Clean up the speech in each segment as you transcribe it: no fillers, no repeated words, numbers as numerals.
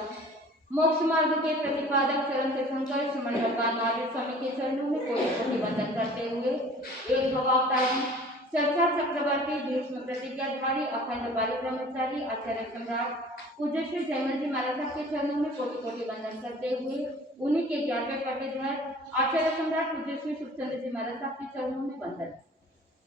चर्चा। मोक्ष मार्ग के प्रतिपादक चरण तीर्थंकर श्रीमद भगवान महावीर स्वामी के चरणों में कोटि वंदन करते हुए एक भवावतारी चर्चा चक्रवर्ती भीष्म प्रतिज्ञाधारी अखंड बाली ब्रह्मचारी आचार्य सम्राट पूज्य श्री जयमल जी महाराज साहब के चरणों में कोटि कोटि वंदन करते हुए उन्हीं के 11वें पट्टेधर आचार्य सम्राट पूज्य श्री सुखचंद्र जी महाराज साहब के चरणों में वंदन।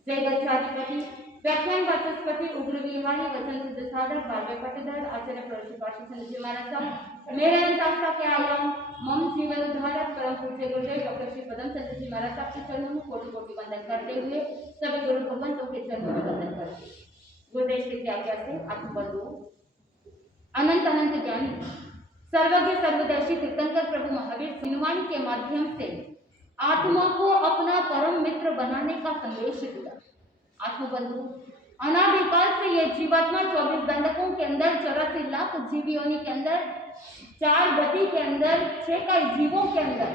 जय गच्छाधिपति व्याख्यान वाचस्पति उग्र विहारी वचन सिद्ध साधक 12वें पट्टेधर आचार्य प्रशिपाशी चंद्र जी महाराज साहब मेरे अंतास्था के आयाम मम जीवन उद्धारक परम पूज्य गुरुदेव डॉक्टर श्री पदम चंद्र जी महाराज साहब के चरणों में कोटि कोटि वंदन करते हुए सभी गुरु भगवंतों के चरणों में वंदन करते गुरुदेव की आज्ञा से आत्मबंधु अनंत अनंत ज्ञानी सर्वज्ञ सर्वदर्शी तीर्थंकर प्रभु महावीर सिनवाणी के माध्यम से आत्मा को अपना परम मित्र बनाने का संदेश दिया। आत्मबंधु अनादिकाल से ये जीवात्मा 24 दंडकों के अंदर 84 लाख जीव योनि के अंदर 4 गति के अंदर 6 कई जीवों के अंदर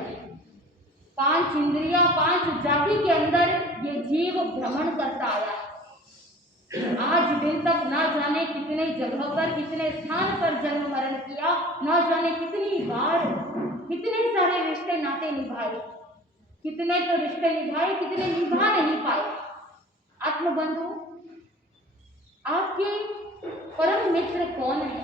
5 इंद्रियां 5 जाति के अंदर ये जीव भ्रमण करता आया। आज दिन तक ना जाने कितने जगह पर कितने स्थान पर जन्म मरण किया, ना जाने कितनी बार कितने सारे रिश्ते नाते निभाए, कितने तो रिश्ते निभाए कितने निभा नहीं पाए। आत्मबंधु आपके परम मित्र कौन है?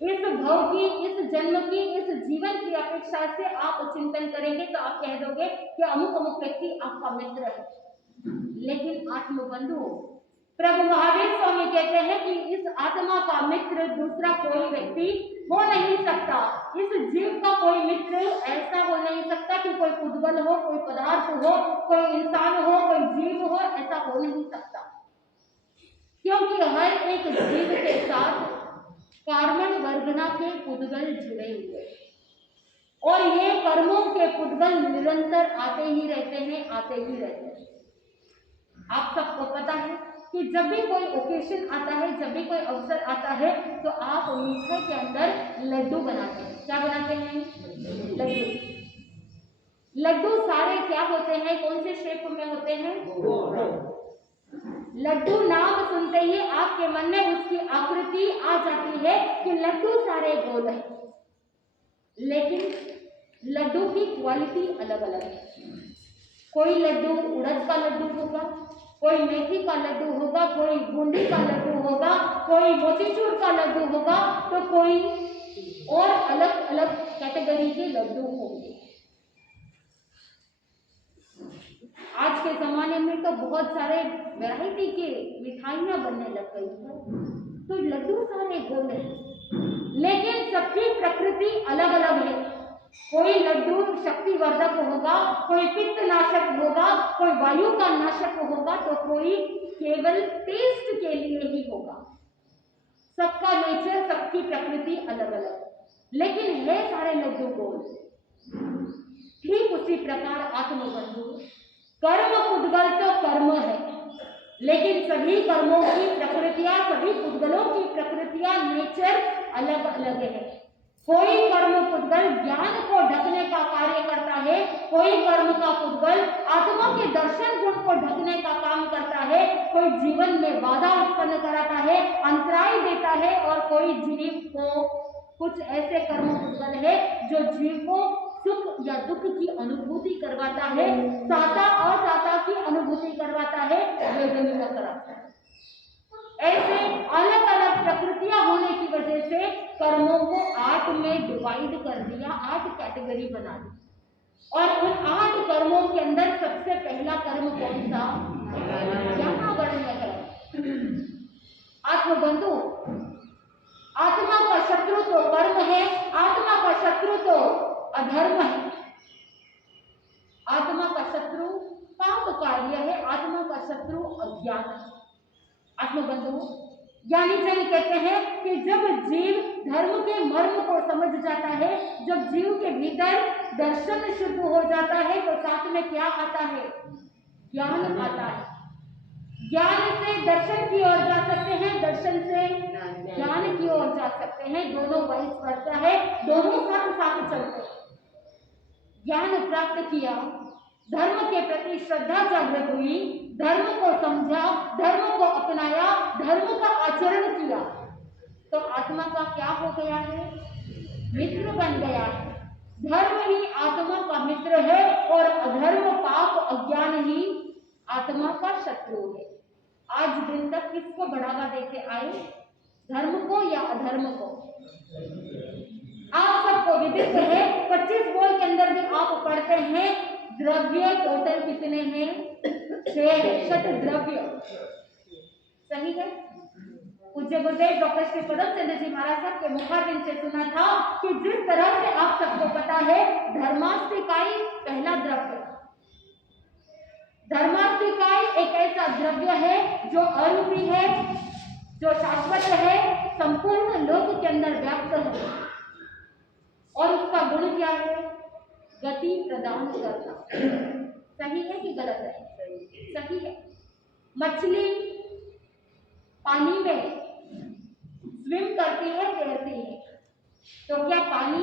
इस भव की इस जन्म की इस जीवन की अपेक्षा से आप चिंतन करेंगे तो आप कह दोगे कि अमुक अमुक व्यक्ति आपका मित्र है। लेकिन आत्मबंधु प्रभु महावीर स्वामी कहते हैं कि इस आत्मा का मित्र दूसरा कोई व्यक्ति हो नहीं सकता। इस जीव का कोई मित्र ऐसा हो नहीं सकता कि कोई उद्गल हो, कोई पदार्थ हो, कोई इंसान हो, कोई जीव हो, ऐसा हो नहीं सकता। क्योंकि हर एक जीव के साथ कार्बन वर्गना के पुद्गल जुड़े हुए और ये कर्मों के पुद्गल निरंतर आते ही रहते हैं, आते ही रहते हैं। आप सबको पता है कि जब भी कोई ओकेशन आता है, जब भी कोई अवसर आता है तो आप मीठे के अंदर लड्डू बनाते हैं। क्या बनाते हैं? लड्डू। लड्डू सारे क्या होते हैं? कौन से शेप में होते हैं? लड्डू नाम सुनते ही आपके मन में उसकी आकृति आ जाती है कि लड्डू सारे गोल है। लेकिन लड्डू की क्वालिटी अलग अलग है। कोई लड्डू उड़द का लड्डू होगा, कोई मेथी का लड्डू होगा, कोई बूंदी का लड्डू होगा, कोई मोतीचूर का लड्डू होगा, तो कोई और अलग अलग कैटेगरी के लड्डू होंगे। आज के जमाने में तो बहुत सारे वैरायटी के मिठाइयां बनने लग गई है, तो लड्डू सारे गोल हैं, लेकिन सबकी प्रकृति अलग अलग है। कोई लड्डू शक्तिवर्धक होगा, कोई पित्त नाशक होगा, कोई वायु का नाशक होगा, तो कोई केवल टेस्ट के लिए ही होगा। सबका नेचर, सबकी प्रकृति अलग अलग, लेकिन है सारे लड्डू गोल। ठीक उसी प्रकार आत्मबंधु कर्म पुद्गल तो कर्म है, लेकिन सभी कर्मों की प्रकृतियां, सभी पुद्गलों की प्रकृतियां, नेचर अलग अलग है। कोई कर्म पुद्गल ज्ञान को ढकने का कार्य करता है, कोई कर्म का पुद्गल आत्मा के दर्शन गुण को ढकने का काम करता है, कोई जीवन में बाधा उत्पन्न कराता है, अंतराय देता है, और कोई जीव को कुछ ऐसे कर्म पुद्गल है जो जीव को सुख या दुख की अनुभूति करवाता है, साता असाता की अनुभूति करवाता है, वेदना कराता है। ऐसे अलग अलग प्रकृतियां होने की वजह से कर्मों को 8 में डिवाइड कर दिया, 8 कैटेगरी बना दी। और उन 8 कर्मों के अंदर सबसे पहला कर्म कौन सा? ज्ञानावरण्य कर्म। आत्मबंधु आत्मा का शत्रु तो कर्म है, आत्मा का शत्रु तो अधर्म है, आत्मा का शत्रु पाप कार्य है, आत्मा का शत्रु अज्ञान है। आत्मबंधु ज्ञानी जन कहते हैं कि जब जीव धर्म के मर्म को समझ जाता है, जब जीव के भीतर दर्शन शुद्ध हो जाता है, तो साथ में क्या आता है? ज्ञान आता है। ज्ञान से दर्शन की ओर जा सकते हैं, दर्शन से ज्ञान की ओर जा सकते हैं, दोनों वाइस वर्सा है, दोनों साथ साथ चलते हैं। ज्ञान प्राप्त किया, धर्म के प्रति श्रद्धा जागृत हुई, धर्म को समझा, धर्म को अपनाया, धर्म का आचरण किया, तो आत्मा का क्या हो गया है? मित्र बन गया है। धर्म ही आत्मा का मित्र है और अधर्म, पाप, अज्ञान ही आत्मा का शत्रु है। आज दिन तक किसको बढ़ावा देते आए? धर्म को या अधर्म को? आप सबको विदित है, 25 बोल के अंदर भी आप पढ़ते हैं द्रव्य टोटल कितने हैं? 6 शत द्रव्य। सही है। पूज्य गुरुदेव डॉक्टर श्री पदम चंद्र जी महाराज साहब के मुखारबिंद से सुना था कि जिस तरह से आप सबको पता है धर्मास्तिकाई पहला द्रव्य। धर्मास्तिकाई एक ऐसा द्रव्य है जो अरूपी है, जो शाश्वत है, संपूर्ण लोक के अंदर व्याप्त है और उसका गुण क्या है? गति प्रदान करना। सही है कि गलत है? सही है। मछली पानी में स्विम करती है, तैरती है, तो क्या पानी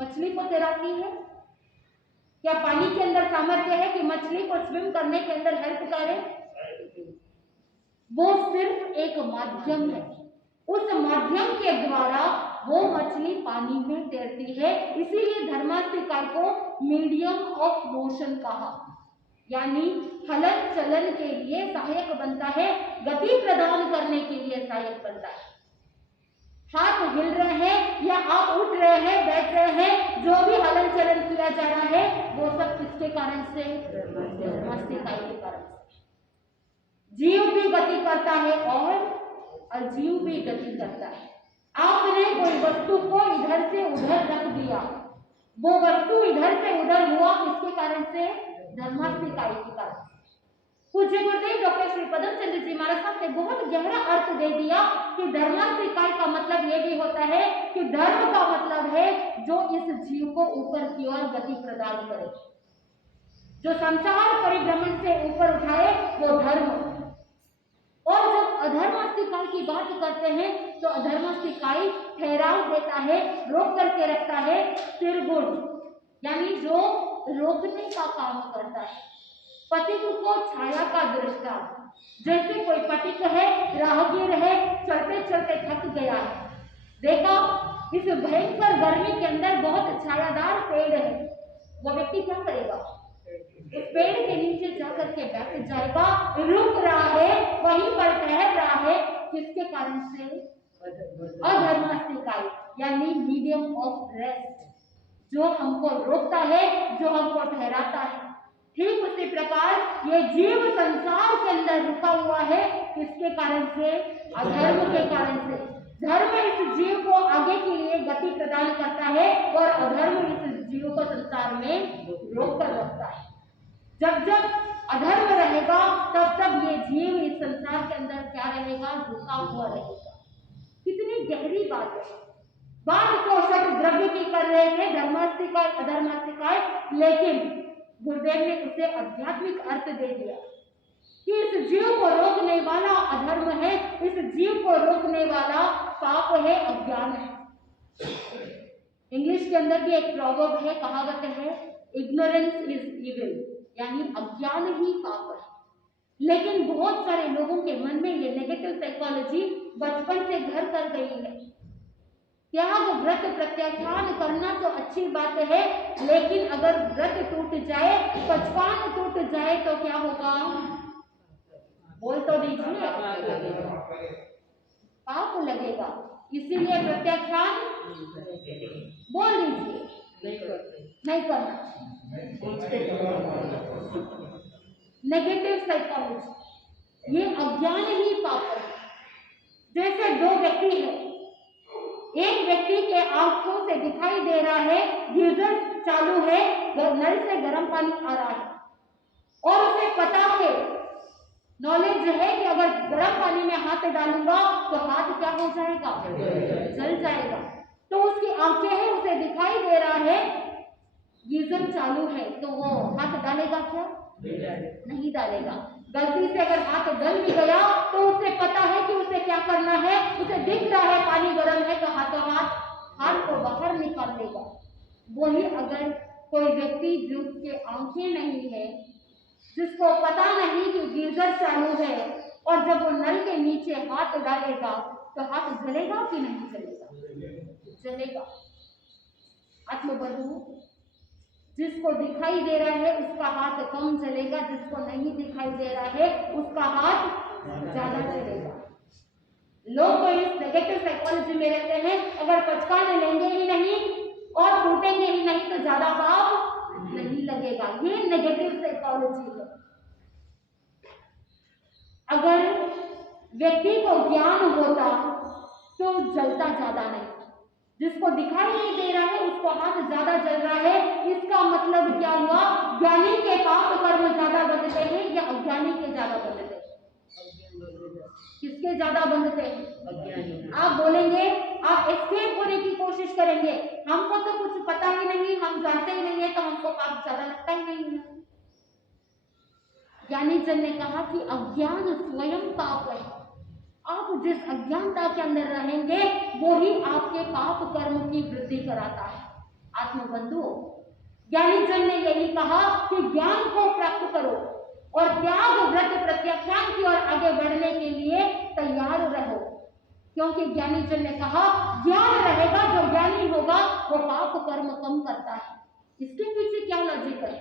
मछली को तैराती है? क्या पानी के अंदर सामर्थ्य है कि मछली को स्विम करने के अंदर हेल्प करे? वो सिर्फ एक माध्यम है। उस माध्यम के द्वारा वो मछली पानी में तैरती है। इसीलिए धर्मास्तिकाई को मीडियम ऑफ मोशन कहा, यानी हलन चलन के लिए सहायक बनता है, गति प्रदान करने के लिए सहायक बनता है। हाथ हिल रहे हैं या आप उठ रहे हैं, बैठ रहे हैं, जो भी हलन चलन किया जा रहा है वो सब किसके कारण से? धर्मास्तिकाई के कारण से। जीव भी गति करता है और अजीव भी गति करता है। आपने कोई वस्तु को इधर से उधर रख दिया, वो वस्तु इधर से उधर हुआ किसके कारण से? धर्मास्तिकाई के कारण। पूज्य गुरुदेव डॉक्टर श्री पदम चंद्र जी महाराज साहब ने बहुत गहरा अर्थ दे दिया कि धर्मास्तिकाई का मतलब ये भी होता है कि धर्म का मतलब है जो इस जीव को ऊपर की ओर गति प्रदान करे, जो संसार परिभ्रमण से ऊपर उठाए, वो धर्म। और जब अधर्मास्तिकाई की बात करते हैं तो अधर्मास्तिकाई ठहराव देता है, रोक करके रखता है, त्रिगुण, यानी जो रोकने का काम करता है। पथिक को छाया का दृष्टा, जैसे कोई पथिक है, राहगीर है, चलते चलते थक गया है, देखा इस भयंकर गर्मी के अंदर बहुत छायादार पेड़ है, वो व्यक्ति क्या करेगा? इस पेड़ के नीचे जाकर के बैठ जाएगा, रुक रहा है, वहीं पर ठहर रहा है, किसके कारण से? अधर्मास्तिकाई, यानी मीडियम ऑफ रेस्ट, जो हमको रोकता है, जो हमको ठहराता है। ठीक उसी प्रकार ये जीव संसार के अंदर रुका हुआ है, किसके कारण से? अधर्म के कारण से। धर्म इस जीव को आगे के लिए गति प्रदान करता है और अधर्म इस जीव को संसार में रोक कर रखता है। जब जब अधर्म रहेगा तब तब ये जीव इस संसार के अंदर क्या रहेगा? रुका हुआ रहेगा। कितनी गहरी बात है। बात को शब्द द्रव्य की कर रहे थे, धर्मास्तिकाई अधर्मास्तिकाई, लेकिन गुरुदेव ने उसे आध्यात्मिक अर्थ दे दिया कि इस जीव को रोकने वाला अधर्म है, इस जीव को रोकने वाला पाप है, अज्ञान है। इंग्लिश के अंदर भी एक प्रॉवर्ब है, कहावत है, इग्नोरेंस इज इविल, यानी अज्ञान ही पाप है। लेकिन बहुत सारे लोगों के मन में ये नेगेटिव साइकोलॉजी बचपन से घर कर गई है। त्याग व्रत प्रत्याख्यान करना तो अच्छी बात है, लेकिन अगर व्रत टूट जाए, पचवान टूट जाए तो क्या होगा? बोल तो दीजिए, पाप लगेगा। इसीलिए प्रत्याख्यान बोल दीजिए, नहीं करना। नेगेटिव साइकोलॉजी, ये अज्ञान ही पाप है। जैसे दो व्यक्ति हैं, एक व्यक्ति के आंखों से दिखाई दे रहा है गीजर चालू है, नल से गर्म पानी आ रहा है, और उसे पता है, नॉलेज है कि अगर गर्म पानी में हाथ डालूंगा तो हाथ क्या हो जाएगा? जल जाएगा। तो उसकी आंखें हैं, उसे दिखाई दे रहा है गीजर चालू है, तो वो हाथ डालेगा क्या? नहीं डालेगा। गलती से अगर हाथ जल भी गया तो उसे पता है कि उसे क्या करना है, उसे दिख रहा है पानी गर्म है, तो हाथों हाथ को बाहर निकाल देगा। वही अगर कोई व्यक्ति जिसके आंखें नहीं है, जिसको पता नहीं कि गीजर चालू है, और जब वो नल के नीचे हाथ डालेगा तो हाथ जलेगा कि नहीं जलेगा? जलेगा। आत्मबंधु, जिसको दिखाई दे रहा है उसका हाथ कम जलेगा, जिसको नहीं दिखाई दे रहा है उसका हाथ ज्यादा जलेगा। लोग तो इस नेगेटिव साइकोलॉजी में रहते हैं, अगर पचकाने लेंगे ही नहीं और टूटेंगे ही नहीं तो ज्यादा पाप नहीं लगेगा। ये नेगेटिव साइकोलॉजी है। अगर व्यक्ति को ज्ञान होता तो जलता ज्यादा नहीं। जिसको दिखाई नहीं दे रहा है उसको हाथ ज्यादा जल रहा है, इसका मतलब क्या हुआ? ज्ञानी के पाप कर्म ज्यादा बंधते हैं या अज्ञानी के ज्यादा बंधते हैं? किसके ज्यादा बंधते हैं? आप बोलेंगे, आप एस्केप होने की कोशिश करेंगे, हमको तो कुछ पता ही नहीं, हम जानते ही नहीं है, तो हमको पाप ज्यादा लगता ही नहीं है। ज्ञानी जन ने कहा कि अज्ञान स्वयं पाप है। आप जिस अज्ञानता के अंदर रहेंगे वो ही आपके पाप कर्म की वृद्धि कराता है। आत्मबंधुओं, ज्ञानी जन ने यही कहा कि ज्ञान को प्राप्त करो और त्याग व्रत प्रत्याख्यान की ओर आगे बढ़ने के लिए तैयार रहो, क्योंकि ज्ञानी जन ने कहा ज्ञान रहेगा, जो ज्ञानी होगा वो पाप कर्म कम करता है। इसके पीछे क्या लॉजिक है?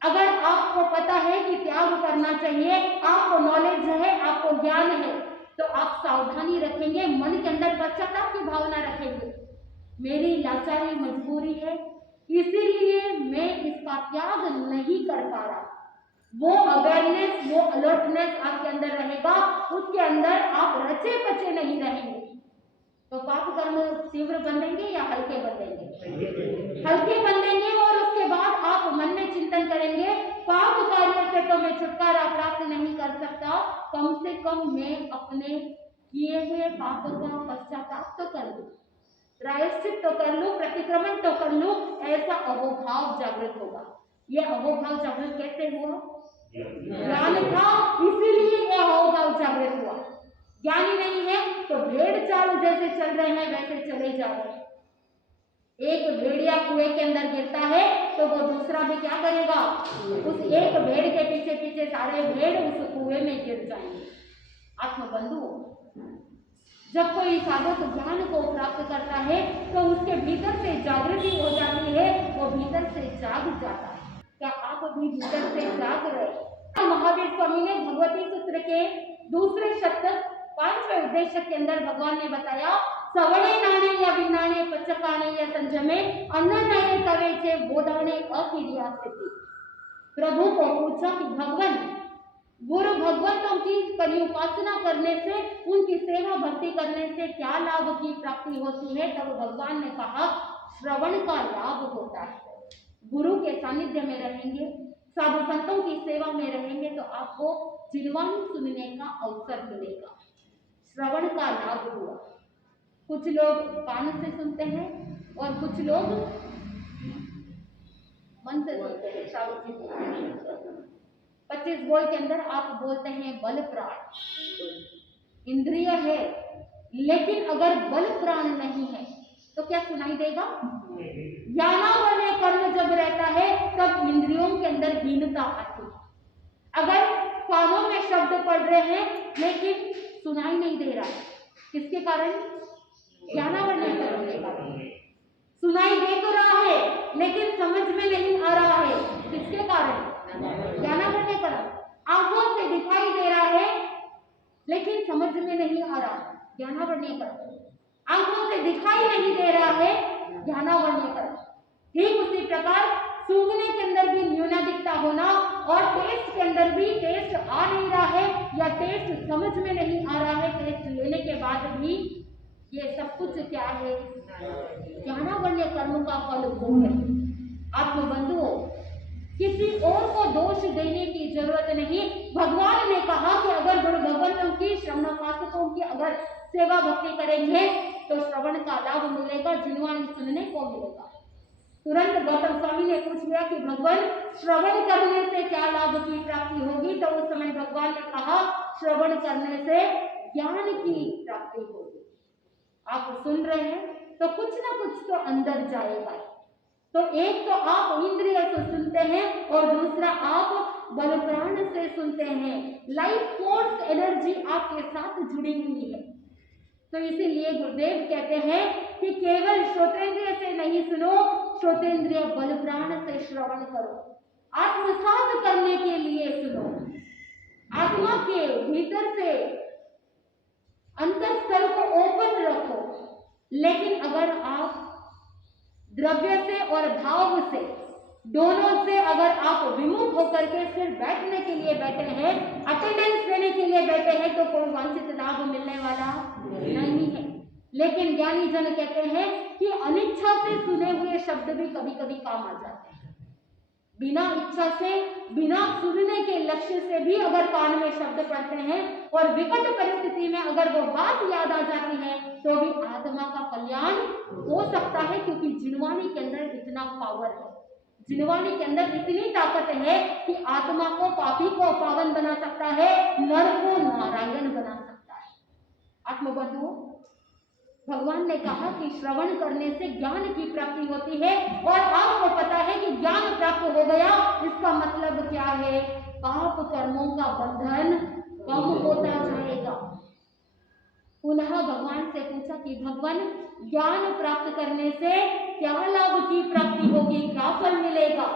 अगर आपको पता है कि त्याग करना चाहिए, आपको नॉलेज है, आपको ज्ञान है, तो आप सावधानी रखेंगे, मन के अंदर पश्चाताप की भावना रखेंगे, मेरी लाचारी मजबूरी है इसीलिए मैं इसका त्याग नहीं कर पा रहा। वो अवेयरनेस, वो अलर्टनेस आपके अंदर रहेगा, उसके अंदर आप रचे पचे नहीं रहेंगे। तो पाप कर्म तीव्र बंधेंगे या हल्के बंधेंगे? हल्के बंधेंगे। और उसके बाद आप मन में चिंतन करेंगे, पाप कार्य से तो मैं छुटकारा प्राप्त नहीं कर सकता, कम से कम मैं अपने किए हुए पाप का पश्चाताप तो कर लूं, प्रायश्चित तो कर लूं, प्रतिक्रमण तो कर लूं। ऐसा अहोभाव जागृत होगा। ये अहोभाव जागृत कैसे हुआ? ज्ञान था इसीलिए यह अहोभाव जागृत हुआ। ज्ञानी नहीं है तो भेड़ चाल जैसे चल रहे हैं वैसे चले जा रहे हैं। एक भेड़िया कुएं के अंदर गिरता है तो वो दूसरा भी क्या करेगा? उस एक भेड़ के पीछे पीछे सारे भेड़ उस कुएं में गिर जाएंगे। आत्मबंधुओं, जब कोई साधक ज्ञान को प्राप्त करता है तो उसके भीतर से जागृति हो जाती है, वो भीतर से जाग जाता है। क्या आप भी भीतर से जाग रहे? महावीर स्वामी ने भगवती सूत्र के दूसरे शतक 5वें उद्देश्य के अंदर भगवान ने बताया, सवणे नाणे या विनाणे पचकाणे या संजमे अन्न नये करे छे बोधाणे अकिरिया स्थिति। प्रभु को पूछा कि भगवान, गुरु भगवंतों की करी उपासना करने से, उनकी सेवा भक्ति करने से क्या लाभ की प्राप्ति होती है? तब भगवान ने कहा, श्रवण का लाभ होता है। गुरु के सानिध्य में रहेंगे, साधु संतों की सेवा में रहेंगे तो आपको जिनवाणी सुनने का अवसर मिलेगा। श्रवण का लाभ हुआ। कुछ लोग कान से सुनते हैं और कुछ लोग मन से सुनते हैं। 25 बोल के अंदर आप बोलते हैं बल प्राण। इंद्रिय है लेकिन अगर बल प्राण नहीं है तो क्या सुनाई देगा? ज्ञानावरण कर्म जब रहता है तब इंद्रियों के अंदर हीनता आती है। अगर कानों में शब्द पढ़ रहे हैं लेकिन सुनाई नहीं दे रहा है, किसके कारण? ज्ञानावरण कर्म के कारण। सुनाई दे तो रहा है लेकिन समझ में नहीं आ रहा है, किसके कारण? ज्ञानावरण कर्म। आंखों से दिखाई दे रहा है लेकिन समझ में नहीं आ रहा, ज्ञानावरण कर्म। आंखों से दिखाई नहीं दे रहा है, ज्ञानावरण कर्म। ठीक उसी प्रकार सूंघने के अंदर भी न्यूनाधिकता होना और टेस्ट के अंदर भी टेस्ट आ नहीं रहा है या टेस्ट समझ में नहीं आ रहा है, टेस्ट लेने के बाद भी ये सब कुछ क्या है? ज्ञानावरण कर्म का फल भोग है। आत्मबंधुओं, किसी और को दोष देने की जरूरत नहीं। भगवान ने कहा कि अगर गुरु भगवंतों की, श्रवणोपासकों की अगर सेवा भक्ति करेंगे तो श्रवण का लाभ मिलेगा, जिनवाणी सुनने को मिलेगा। तुरंत गौतम स्वामी ने पूछ लिया कि भगवान, श्रवण करने से क्या लाभ की प्राप्ति होगी? तो उस समय भगवान ने कहा, श्रवण करने से ज्ञान की प्राप्ति होगी। आप सुन रहे हैं तो कुछ ना कुछ तो अंदर जाएगा। तो एक तो आप इंद्रिय से सुनते हैं और दूसरा आप बल प्राण से सुनते हैं। लाइफ फोर्स एनर्जी आपके साथ जुड़ी हुई है। तो इसीलिए गुरुदेव कहते हैं कि केवल श्रोतेंद्रिय से नहीं सुनो, श्रोतेंद्रिय बल प्राण से श्रवण करो, आत्मसात करने के लिए सुनो, आत्मा के भीतर से अंतःस्तर को ओपन रखो। लेकिन अगर आप द्रव्य से और भाव से, दोनों से अगर आप विमुख होकर के सिर्फ बैठने के लिए बैठे हैं, अटेंडेंस देने के लिए बैठे हैं, तो कोई वांछित लाभ मिलने वाला नहीं है। लेकिन ज्ञानी जन कहते हैं कि अनिच्छा से सुने हुए शब्द भी कभी कभी काम आ जाते हैं। बिना इच्छा से, बिना सुनने के लक्ष्य से भी अगर कान में शब्द पढ़ते हैं और विकट परिस्थिति में अगर वो बात याद आ जाती है, तो भी आत्मा का कल्याण हो सकता है, क्योंकि जिनवाणी के अंदर इतना पावर है, जिनवाणी के अंदर इतनी ताकत है कि आत्मा को, पापी को पावन बना सकता है, नर को नारायण बना सकता है। आत्मबंधुओं, भगवान ने कहा कि श्रवण करने से ज्ञान की प्राप्ति होती है, और आपको पता है कि ज्ञान प्राप्त हो गया, इसका मतलब क्या है? पाप कर्मों का बंधन कम होता जाएगा। पुनः भगवान से पूछा कि भगवान, ज्ञान प्राप्त करने से क्या लाभ की प्राप्ति होगी, क्या फल मिलेगा?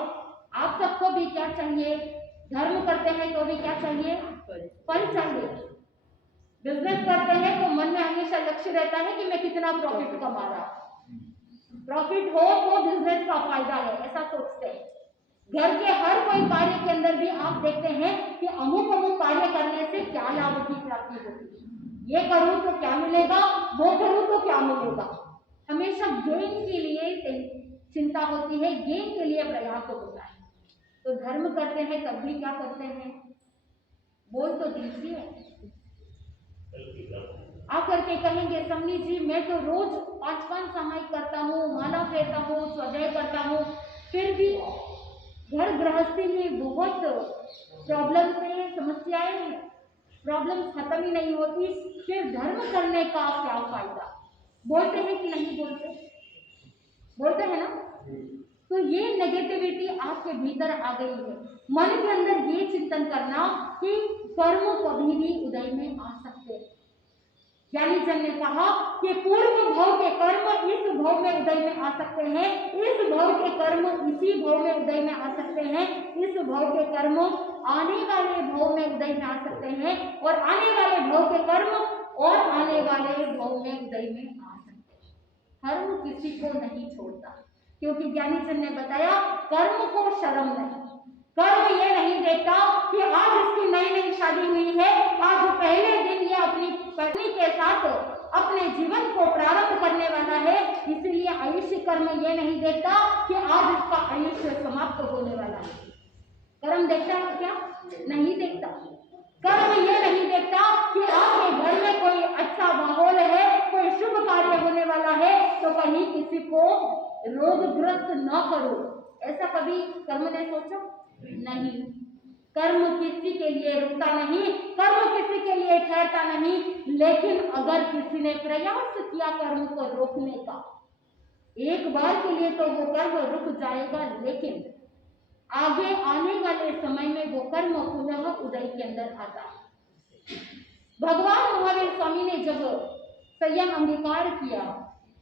आप सबको भी क्या चाहिए? धर्म करते हैं तो भी क्या चाहिए? फल चाहिए। बिजनेस करते हैं तो मन में हमेशा लक्ष्य रहता है कि मैं कितना प्रॉफिट कमा रहा हूं। प्रॉफिट हो तो बिजनेस का फायदा है, ऐसा सोचते हैं। घर के हर कोई कार्य के अंदर भी आप देखते हैं कि अमुक अमुक कार्य करने से क्या लाभ की प्राप्ति होती है, ये करूं तो क्या मिलेगा, वो करूं तो क्या मिलेगा। हमेशा गेन के लिए चिंता होती है, गेन के लिए प्रयास होता है। तो धर्म करते हैं तब भी क्या करते हैं? बोल तो दीजिए। आकर के कहेंगे, समनी जी मैं तो रोज 5-5 सामायिक करता हूँ, माला फेरता हूँ, स्वाध्याय करता हूँ, फिर भी घर गृहस्थी में बहुत प्रॉब्लम्स हैं, समस्याएं हैं, प्रॉब्लम्स खत्म ही नहीं होती, फिर धर्म करने का क्या फायदा? बोलते हैं कि नहीं बोलते? बोलते हैं ना? तो ये नेगेटिविटी आपके भीतर आ गई है। मन के अंदर ये चिंतन करना कि कर्म कभी भी उदय में आ सकते हैं। ज्ञानी जन ने कहा कि पूर्व भव के कर्म इस भव में उदय में आ सकते हैं, इस भव के कर्म इसी भव में उदय में आ सकते हैं, इस भव के कर्म आने वाले भव में उदय में आ सकते हैं, और आने वाले भव के कर्म और आने वाले भव में उदय में आ सकते हैं। कर्म किसी को नहीं छोड़ता, क्योंकि ज्ञानी जन ने बताया कर्म को शर्म नहीं। कर्म ये नहीं देखता कि आज इसकी नई नई शादी हुई है, आज पहले दिन ये अपनी पत्नी के साथ अपने जीवन को प्रारंभ करने वाला है, इसलिए आयुष्य कर्म ये नहीं देखता कि आज इसका आयुष्य समाप्त होने वाला है। कर्म देखता है क्या? नहीं देखता। कर्म ये नहीं देखता कि आपके घर में कोई अच्छा माहौल है, कोई शुभ कार्य होने वाला है, तो कहीं किसी को रोगग्रस्त न करो, ऐसा कभी कर्म ने सोचा नहीं। कर्म किसी के लिए रुकता नहीं, कर्म किसी के लिए ठहरता नहीं, लेकिन अगर किसी ने प्रयास किया कर्म को रोकने का, एक बार के लिए तो वो कर्म रुक जाएगा, लेकिन आगे आने वाले समय में वो कर्म पुनः उदय के अंदर आता है। भगवान महावीर स्वामी ने जब संयम अंगीकार किया,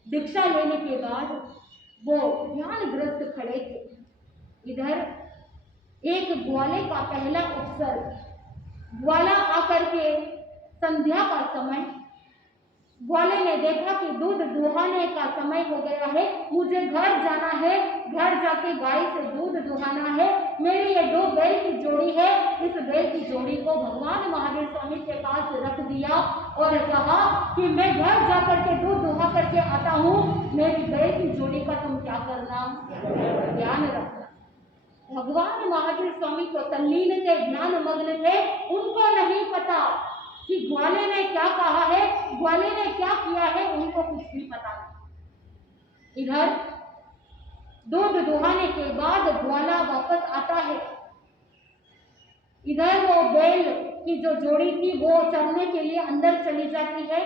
दीक्षा लेने के बाद वो ध्यानग्रस्त खड़े थे। इधर एक ग्वाले का पहला उपसर्ग, ग्वाला आकर के संध्या का समय, ग्वाले ने देखा कि दूध दुहाने का समय हो गया है, मुझे घर जाना है, घर जाके गाय से दूध दुहाना है, मेरी ये 2 बैल की जोड़ी है, इस बैल की जोड़ी को भगवान महावीर स्वामी के पास रख दिया और कहा कि मैं घर जाकर के दूध दुहा करके आता हूँ, मेरी बैल की जोड़ी का तुम क्या करना, ध्यान रखना। भगवान महावीर स्वामी तो तल्लीन थे, ध्यान मग्न थे, उनको नहीं पता कि ग्वाले ने क्या कहा है, ग्वाले ने क्या किया है, उनको कुछ भी पता नहीं। इधर दूध दुहाने के बाद ग्वाला वापस आता है, इधर वो बैल की जो जोड़ी थी वो चरने के लिए अंदर चली जाती है,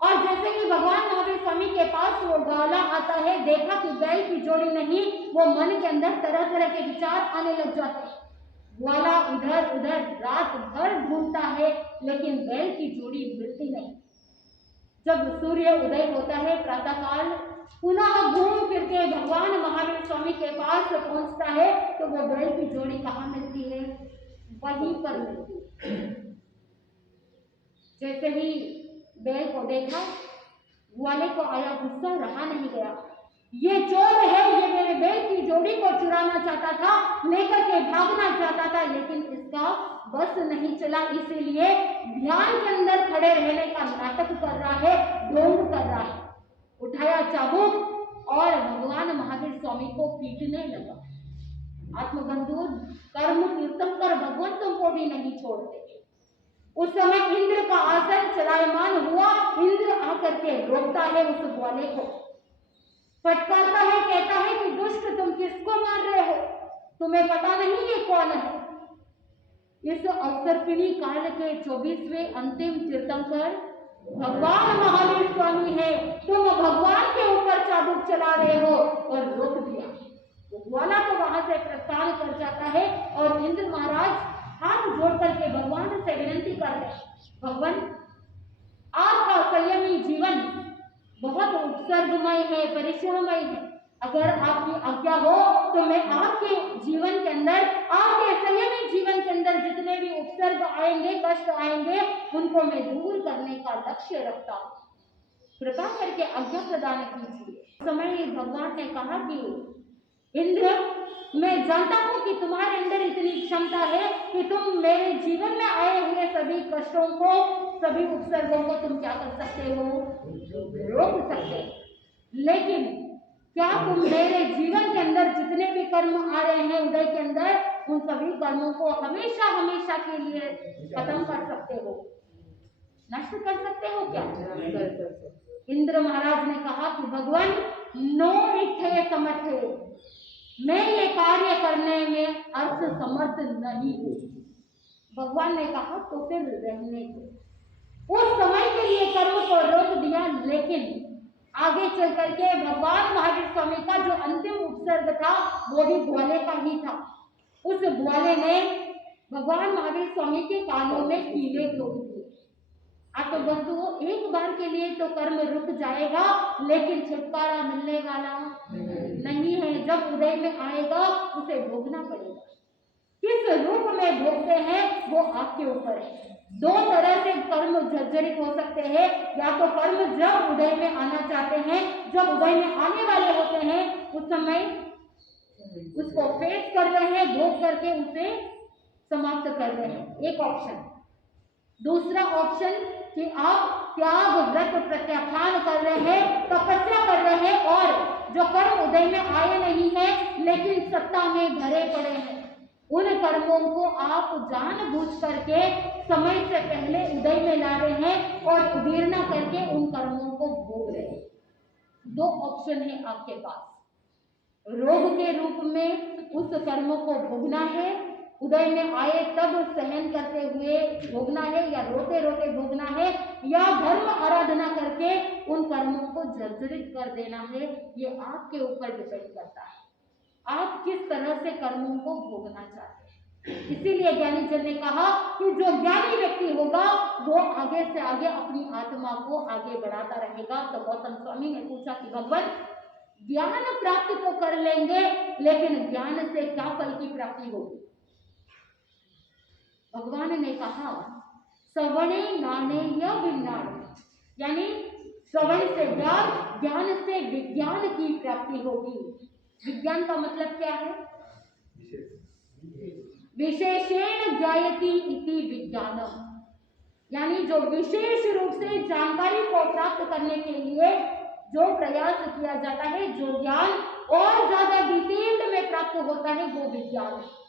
और जैसे ही भगवान महावीर स्वामी के पास वो ग्वाला आता है, देखा कि बैल की जोड़ी नहीं, वो मन के अंदर तरह तरह के विचार आने लग जाते हैं। ग्वाला इधर उधर रात भर ढूंढता है, लेकिन बैल की जोड़ी मिलती नहीं। जब सूर्य उदय होता है प्रातःकाल, पुनः घूम फिर के भगवान महावीर स्वामी के पास पहुंचता है, तो वो बैल की जोड़ी कहाँ मिलती है? वहीं पर मिलती है। जैसे ही बैल को देखा, ग्वाले को आया गुस्सा, रहा नहीं गया। ये चोर है, ये मेरे बैल की जोड़ी को चुराना चाहता था, लेकर के भागना चाहता था, लेकिन इसका बस नहीं चला, इसीलिए ध्यान के अंदर खड़े रहने का नाटक कर रहा है, ढोंग कर रहा है। उठाया चाबुक और भगवान महावीर स्वामी को पीटने लगा। आत्मबंधु, कर्म कीर्तन कर भगवंतों को भी नहीं छोड़ते। उस समय इंद्र का आसन चलायमान हुआ। इंद्र आकर के रोकता है उस ग्वाले को, फटकारता है, कहता है कि दुष्ट, तुम किसको मार रहे हो? तुम्हें पता नहीं ये कौन है? इस अवसर्पिणी काल के 24वें अंतिम तीर्थंकर भगवान महावीर स्वामी है। तुम भगवान के ऊपर चाबुक चला रहे हो, और रोक दिया। वो ग्वाला तो वहां से प्रस्थान कर जाता है, और इंद्र महाराज हाथ जोड़ करके भगवान से विनती करते हैं, भगवान, आपका संयमी जीवन बहुत उपसर्गमय है, परिश्रममय है। अगर आपकी आज्ञा हो तो मैं आपके जीवन के अंदर, आपके संयमी जीवन के अंदर जितने भी उपसर्ग आएंगे, कष्ट आएंगे, उनको मैं दूर करने का लक्ष्य रखता हूँ। कृपा करके आज्ञा प्रदान कीजिए। उस समय भगवान ने कहा कि इंद्र, मैं जानता हूं कि तुम्हारे अंदर इतनी क्षमता है कि तुम मेरे जीवन में आए हुए सभी कष्टों को, सभी उपसर्गों को तुम क्या कर सकते हो? रोक सकते हो। लेकिन क्या तुम मेरे जीवन के अंदर जितने भी कर्म आ रहे हैं उदय के अंदर, उन सभी कर्मों को हमेशा हमेशा के लिए खत्म कर सकते हो, नष्ट कर सकते हो क्या? इंद्र महाराज ने कहा कि भगवान, नो इथे समर्थे, मैं ये कार्य करने में अर्थ समर्थ नहीं हूं। भगवान ने कहा तो फिर रहने दो। उस समय के लिए कर्म को रोक दिया, लेकिन आगे चल करके भगवान महावीर स्वामी का जो अंतिम उपसर्ग था वो भी ग्वाले का ही था। उस ग्वाले ने भगवान महावीर स्वामी के कानों में कीले ठोक दिए। तो बंधुओं, एक बार के लिए तो कर्म रुक जाएगा, लेकिन छुटकारा मिलने वाला नहीं है। जब उदय में आएगा उसे भोगना पड़ेगा। किस रूप में भोगते हैं वो आपके ऊपर है। दो तरह से कर्म जर्जरित हो सकते हैं। या तो कर्म जब उदय में आना चाहते हैं, जब उदय में आने वाले होते हैं, उस समय उसको फेस कर रहे हैं, भोग करके उसे समाप्त कर रहे हैं, एक ऑप्शन। दूसरा ऑप्शन कि आप त्याग, व्रत, प्रत्याख्यान कर रहे हैं, तपस्या कर रहे हैं, और जो कर्म उदय में आए नहीं है लेकिन सत्ता में भरे पड़े हैं, उन कर्मों को आप जानबूझ करके समय से पहले उदय में ला रहे हैं और उदीर्णा करके उन कर्मों को भोग रहे हैं। दो ऑप्शन है आपके पास। रोग के रूप में उस कर्म को भोगना है, उदय में आए तब सहन करते हुए भोगना है, या रोते रोते भोगना है, या धर्म आराधना करके उन कर्मों को जर्जरित कर देना है। ये आपके ऊपर डिपेंड करता है, आप किस तरह से कर्मों को भोगना चाहते हैं। इसीलिए ज्ञानी जन ने कहा कि जो ज्ञानी व्यक्ति होगा वो आगे से आगे अपनी आत्मा को आगे बढ़ाता रहेगा। तो गौतम स्वामी ने पूछा कि भगवान, ज्ञान प्राप्त तो कर लेंगे, लेकिन ज्ञान से क्या फल की प्राप्ति होगी? भगवान ने कहा, श्रवणे नाने या विज्ञान, यानी श्रवण से ज्ञान, ज्ञान से विज्ञान की प्राप्ति होगी। विज्ञान का मतलब क्या है? विशेषेण ज्ञायति इति विज्ञानम, यानी जो विशेष रूप से जानकारी को प्राप्त करने के लिए जो प्रयास किया जाता है, जो ज्ञान और ज्यादा डिटेल्ड में प्राप्त होता है, वो विज्ञान है।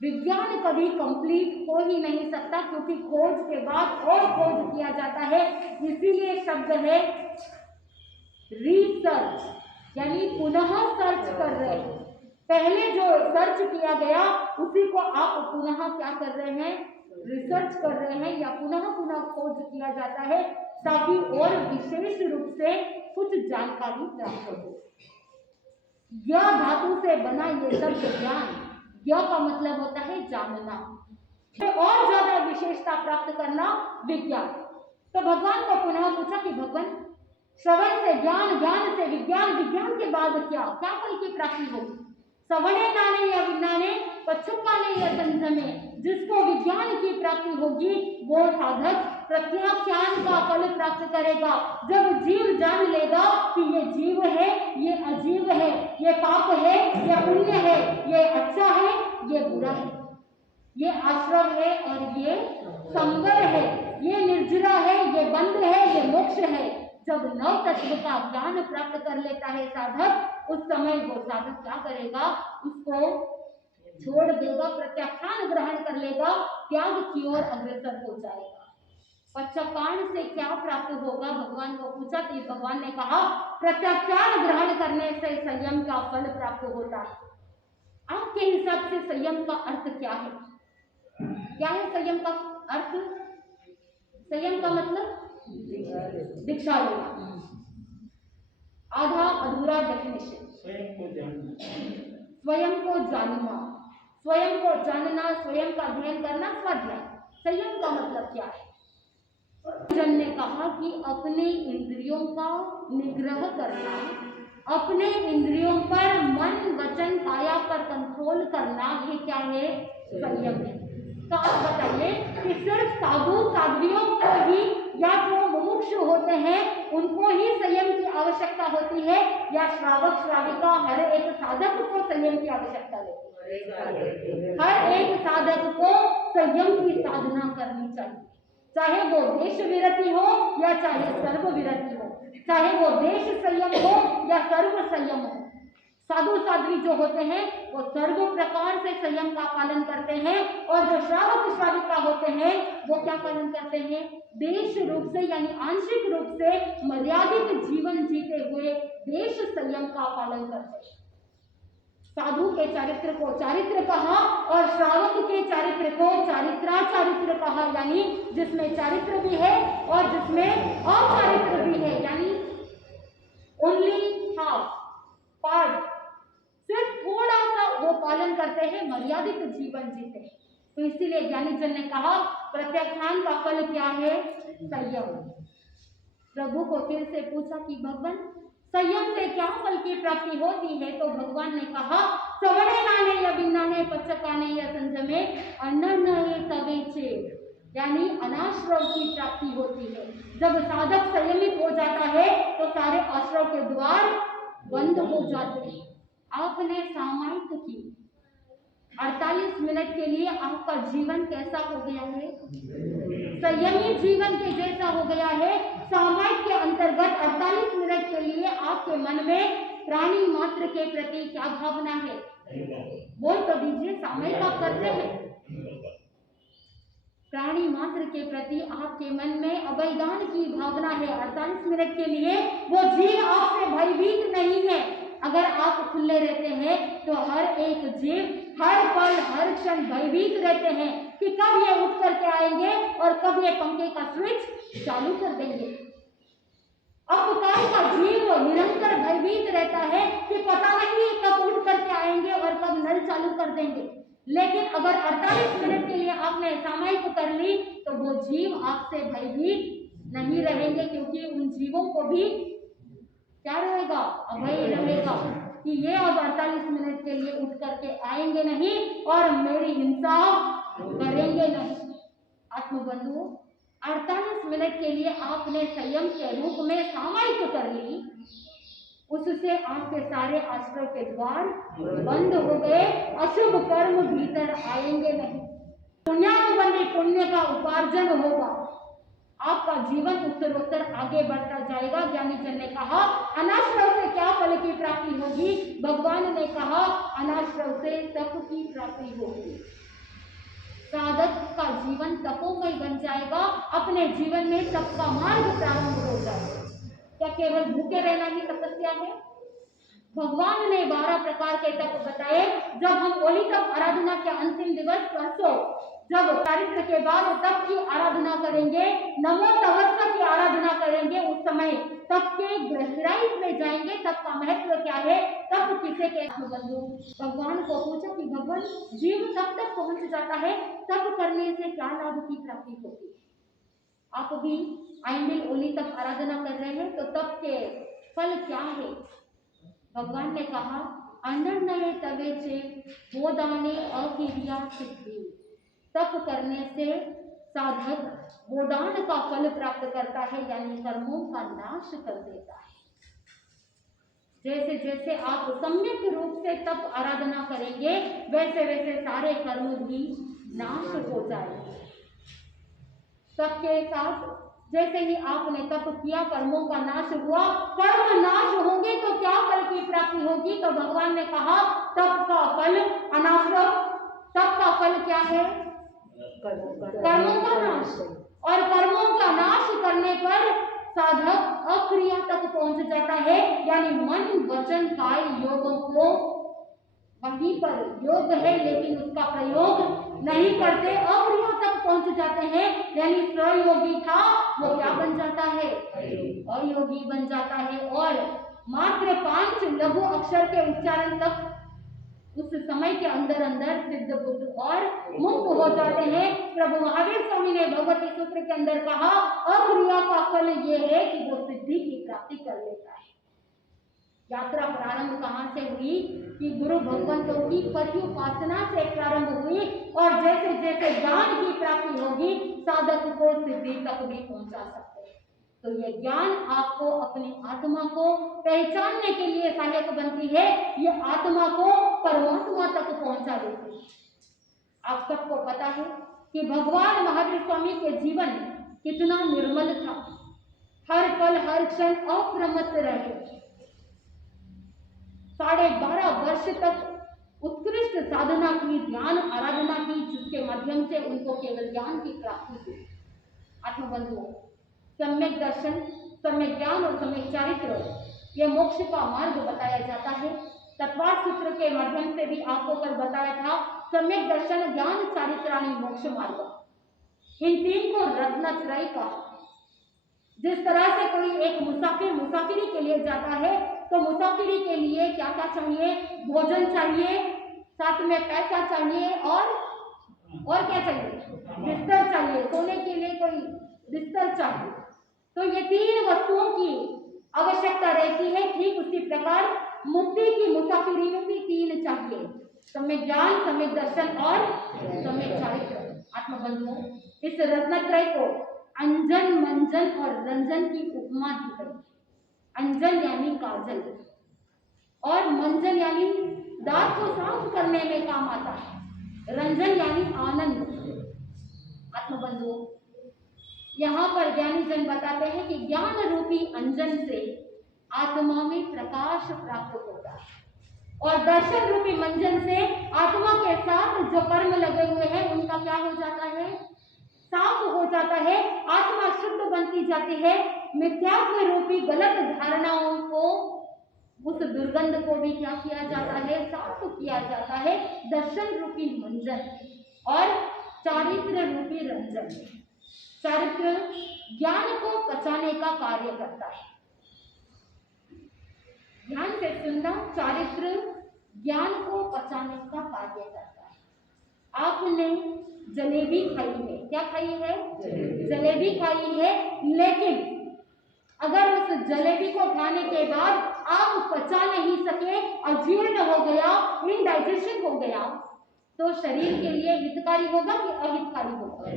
विज्ञान कभी कंप्लीट हो ही नहीं सकता, क्योंकि खोज के बाद और खोज किया जाता है। इसीलिए शब्द है रिसर्च, यानी पुनः सर्च कर रहे हैं। पहले जो सर्च किया गया उसी को आप पुनः क्या कर रहे हैं? रिसर्च कर रहे हैं, या पुनः खोज किया जाता है, ताकि और विशेष रूप से कुछ जानकारी प्राप्त हो। ज्ञ धातु से बना ये शब्द ज्ञान, ज्ञ का मतलब होता है जानना, और ज्यादा विशेषता प्राप्त करना विज्ञान। तो भगवान को पुनः पूछा कि भगवान, श्रवण से ज्ञान, ज्ञान से विज्ञान, विज्ञान के बाद क्या क्या फल की प्राप्ति होगी? सवणे नाने या विज्ञाने पच्छुकाने या संजमे, जिसको विज्ञान की प्राप्ति होगी वो साधक प्रत्याख्यान का फल प्राप्त करेगा। जब जीव जान लेगा कि ये जीव है, ये अजीव है, ये पाप है, ये पुण्य है, ये अच्छा है, ये बुरा है, ये आश्रम है और ये संवर है, ये निर्जरा है, ये बंध है, ये मोक्ष है। जब नव तत्व का ज्ञान प्राप्त कर लेता है साधक, उस समय वो साधक क्या करेगा? उसको छोड़ देगा, प्रत्याख्यान ग्रहण कर लेगा, त्याग की ओर अग्रसर हो जाएगा। पश्चातान से क्या प्राप्त होगा? भगवान को पूछा तो भगवान ने कहा प्रत्याख्यान ग्रहण करने से संयम का फल प्राप्त होता है। आपके हिसाब से संयम का अर्थ क्या है? क्या है संयम का अर्थ? संयम का मतलब दीक्षा लेना। आधा अधूरा डेफिनेशन, स्वयं को जानना, स्वयं को जानना, स्वयं को जानना, स्वयं का अध्ययन करना, स्वाध्याय। संयम का मतलब क्या है? जन ने कहा कि अपने इंद्रियों का निग्रह करना, अपने इंद्रियों पर मन, वचन, काया पर कंट्रोल करना, ये क्या है? संयम है। तो आप बताइए कि सिर्फ साधु साध्वियों को ही या जो मुमुक्षु होते हैं उनको ही संयम की आवश्यकता होती है, या श्रावक श्राविका हर एक साधक को संयम की आवश्यकता होती है? हर एक साधक को संयम की साधना करनी चाहिए, चाहे वो देश विरति हो या चाहे सर्व विरति हो, चाहे वो देश संयम हो या सर्व संयम हो। साधु साध्वी जो होते हैं वो सर्व प्रकार से संयम का पालन करते हैं, और जो श्रावक श्राविका होते हैं वो क्या पालन करते हैं? देश रूप से यानी आंशिक रूप से मर्यादित जीवन जीते हुए देश संयम का पालन करते हैं। साधु के चरित्र को चारित्र कहा और श्रावक के चरित्र को चारित्राचारित्र कहा, यानी जिसमें चारित्र भी है और जिसमें अचारित्र भी है, यानी ओनली हाफ पार्ट, सिर्फ थोड़ा सा वो पालन करते हैं, मर्यादित जीवन जीते हैं। तो इसीलिए ज्ञानी जन ने कहा प्रत्याख्यान का फल क्या है? संयम। प्रभु को फिर से पूछा कि भगवान संयम से क्या फल की प्राप्ति होती है? तो भगवान ने कहा सवणे नाने या बिन्नाने पच्चकाने या संजमे अन्ननाये तवे चेत, यानी अनाश्रव की प्राप्ति होती है। जब साधक संयमित हो जाता है तो सारे आश्रव के द्वार बंद हो जाते हैं। आपने सामायिक की 48 मिनट के लिए आपका जीवन कैसा हो गया है? संयमी जीवन के जैसा हो गया है। सामायिक के अंतर्गत 48 मिनट के लिए आपके मन में प्राणी मात्र के प्रति क्या भावना है? बोल तो दीजिए, सामायिक आप करते हैं। प्राणी मात्र के प्रति आपके मन में अभयदान की भावना है। 48 मिनट के लिए वो जीव आपसे भयभीत नहीं है। अगर आप खुले रहते हैं तो हर एक जीव हर पल हर क्षण भयभीत रहते हैं कि कब ये उठ करके आएंगे और कब ये पंखे का स्विच चालू कर देंगे। अपकार का जीव निरंतर भयभीत रहता है कि पता नहीं कब उठ करके आएंगे और कब नल चालू कर देंगे। लेकिन अगर 48 मिनट के लिए आपने सामायिक कर ली तो वो जीव आपसे भयभीत नहीं रहेंगे, क्योंकि उन जीवों को भी क्या रहेगा? अभय रहेगा कि ये अब 48 मिनट के लिए उठ करके आएंगे नहीं और मेरी हिंसा करेंगे नहीं। आत्मबंधु, 48 मिनट के लिए आपने संयम के रूप में सामायिक कर ली, उससे आपके सारे आश्रय के द्वार बंद हो गए, अशुभ कर्म भीतर आएंगे नहीं, पुण्यानुबंधी पुण्य का उपार्जन होगा, आपका जीवन उत्तरोत्तर आगे बढ़ता जाएगा। ज्ञानी जन ने कहा अनाश्रव से क्या फल की प्राप्ति होगी? भगवान ने कहा अनाश्रव से तप की प्राप्ति होगी। साधक का जीवन तपोमय बन जाएगा, अपने जीवन में तप का मार्ग प्रारंभ हो जाएगा। क्या केवल भूखे रहना ही तपस्या है? भगवान ने 12 प्रकार के तप बताए। जब हम होली तप आराधना के अंतिम दिवस परसों जब चारित्र के बाद तप की आराधना करेंगे, नमो तपस्या की आराधना करेंगे, उस समय तप के गहराई में जाएंगे। तप का महत्व क्या है, तप किसे कहते हैं? बंधु, भगवान को पूछा कि भगवान जीव तब तक पहुंच जाता है, तप करने से क्या लाभ की प्राप्ति होती है? आप भी आइंबिल ओली तप आराधना कर रहे हैं, तो तप के फल क्या है? भगवान ने कहा, अंडरनये तवेचे बोदाने अकिरिया सिद्धि। तप करने से साधक बोदान का फल प्राप्त करता है, यानी कर्मों का नाश कर देता है। जैसे जैसे आप सम्यक रूप से तप आराधना करेंगे, वैसे वैसे सारे कर्म भी नाश हो जाएंगे। तप के साथ जैसे ही आपने तप किया, कर्मों का नाश हुआ। कर्म नाश होंगे तो क्या फल की प्राप्ति होगी? तो भगवान ने कहा, तप का फल अनाश्रम। तप का फल क्या है? कर्मों का नाश। और कर्मों का नाश करने पर साधक अक्रिया तक पहुंच जाता है, यानी मन वचन काय योगों को वहीं पर योग है लेकिन उसका प्रयोग नहीं करते, अक्रिया तक पहुंच जाते हैं, यानी स्वयोगी था वो क्या बन जाता है? अयोगी बन जाता है। और मात्र 5 लघु अक्षर के उच्चारण तक उस समय के अंदर अंदर सिद्ध बुद्ध और मुक्त हो जाते हैं। प्रभु महावीर स्वामी ने भगवती सूत्र के अंदर कहा, अक्रिया का फल ये है कि वो सिद्धि की प्राप्ति कर लेता है। यात्रा प्रारंभ कहाँ से हुई? कि गुरु भगवंतों की पर्युपासना से प्रारंभ हुई, और जैसे जैसे ज्ञान की प्राप्ति होगी, साधक को सिद्धि तक भी पहुंचा सकते हैं। तो ये ज्ञान आपको अपनी आत्मा को पहचानने के लिए सहायक बनती है, ये आत्मा को परमात्मा तक पहुंचा देती है। आप सबको पता है कि भगवान महावीर स्वामी के जीवन कितना निर्मल था। हर पल हर क्षण अप्रमत्त रहे। 12.5 वर्ष तक उत्कृष्ट साधना की, ध्यान आराधना की, जिसके माध्यम से उनको केवल ज्ञान की प्राप्ति हुई। आत्मबंधुओं, सम्यक दर्शन, सम्यक ज्ञान और सम्यक चारित्र, यह मोक्ष का मार्ग बताया जाता है। तत्वार्थ सूत्र के माध्यम से भी आपको कल बताया था, सम्यक दर्शन, ज्ञान, चारित्राणि, मोक्ष मार्ग, इन 3 को रत्नत्रय कहा। जिस तरह से कोई एक मुसाफिर मुसाफिरी के लिए जाता है, तो मुसाफिरी के लिए क्या क्या चाहिए? भोजन चाहिए, साथ में पैसा चाहिए, और क्या चाहिए? बिस्तर चाहिए, सोने के लिए कोई बिस्तर चाहिए। तो ये 3 वस्तुओं की आवश्यकता रहती है। ठीक उसी प्रकार मुक्ति की मुसाफिरी में भी 3 चाहिए, सम्यक ज्ञान, सम्यक दर्शन और सम्यक चारित्र। आत्मबंधुओं, इस रत्नत्रय को अंजन, मंजन और रंजन की उपमा दी गई। अंजन यानी काजल, और मंजन यानी दांत को साफ करने में काम आता है, रंजन यानी आनंद। आत्मबंधुओं, यहाँ पर ज्ञानी जन बताते हैं कि ज्ञान रूपी अंजन से आत्मा में प्रकाश प्राप्त होता है, और दर्शन रूपी मंजन से आत्मा के साथ जो कर्म लगे हुए हैं उनका क्या हो जाता है? साफ हो जाता है। आत्मा शुद्ध बनती जाती है। मिथ्यात्व रूपी गलत धारणाओं को, उस दुर्गंध को भी क्या किया जाता है? साफ किया जाता है। दर्शन रूपी मंजन और चारित्र रूपी रंजन। चारित्र ज्ञान को पचाने का कार्य करता है। ध्यान से सुनना, चारित्र ज्ञान को पचाने का कार्य करता है। आपने जलेबी खाई है, क्या खाई है? जलेबी खाई है, लेकिन अगर उस जलेबी को खाने के बाद आप पचा नहीं सके, अजीर्ण हो गया, इनडाइजेशन हो गया, तो शरीर के लिए हितकारी होगा कि अहितकारी होगा?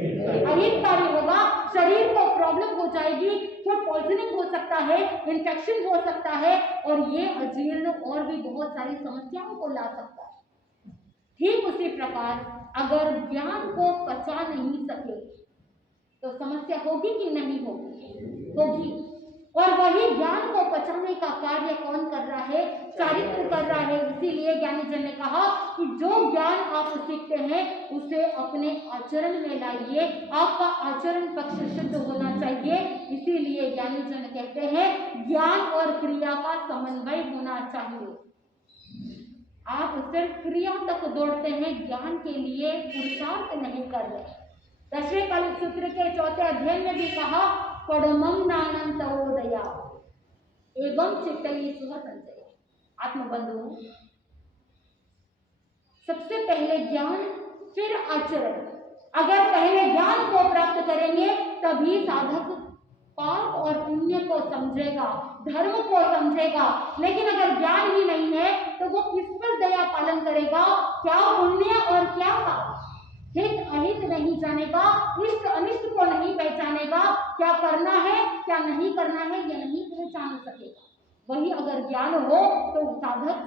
अहितकारी होगा। शरीर को प्रॉब्लम हो जाएगी, फूड पॉइजनिंग हो सकता है, इन्फेक्शन हो सकता है, और ये अजीर्ण और भी बहुत सारी समस्याओं को ला सकता है। ठीक उसी प्रकार अगर ज्ञान को पचा नहीं सके तो समस्या होगी कि नहीं होगी? होगी। और वही ज्ञान को पचाने का कार्य कौन कर रहा है? चारित्र कर रहा है। इसीलिए ज्ञानी जन ने कहा कि जो ज्ञान आप सीखते हैं उसे अपने आचरण में लाइए। आपका आचरण पक्ष शुद्ध होना चाहिए। इसीलिए ज्ञानी जन कहते हैं ज्ञान और क्रिया का समन्वय होना चाहिए। आप सिर्फ क्रिया तक दौड़ते हैं, ज्ञान के लिए पुरुषार्थ नहीं कर रहे। 10वें कालिक सूत्र के 4थे अध्याय में भी कहा, पडमं ज्ञानं तवोदया एवं चित्तयि सुख संचय। आत्मबंधुओं, सबसे पहले ज्ञान, फिर आचरण। अगर पहले ज्ञान को प्राप्त करेंगे तभी साधक पाप और पुण्य को समझेगा, धर्म को समझेगा। लेकिन अगर ज्ञान ही नहीं है तो वो किस पर दया पालन करेगा? क्या पुण्य और क्या पाप, हित अहित नहीं जानेगा, इष्ट अनिष्ट को नहीं पहचानेगा, क्या करना है क्या नहीं करना है ये नहीं पहचान सकेगा। वही अगर ज्ञान हो तो साधक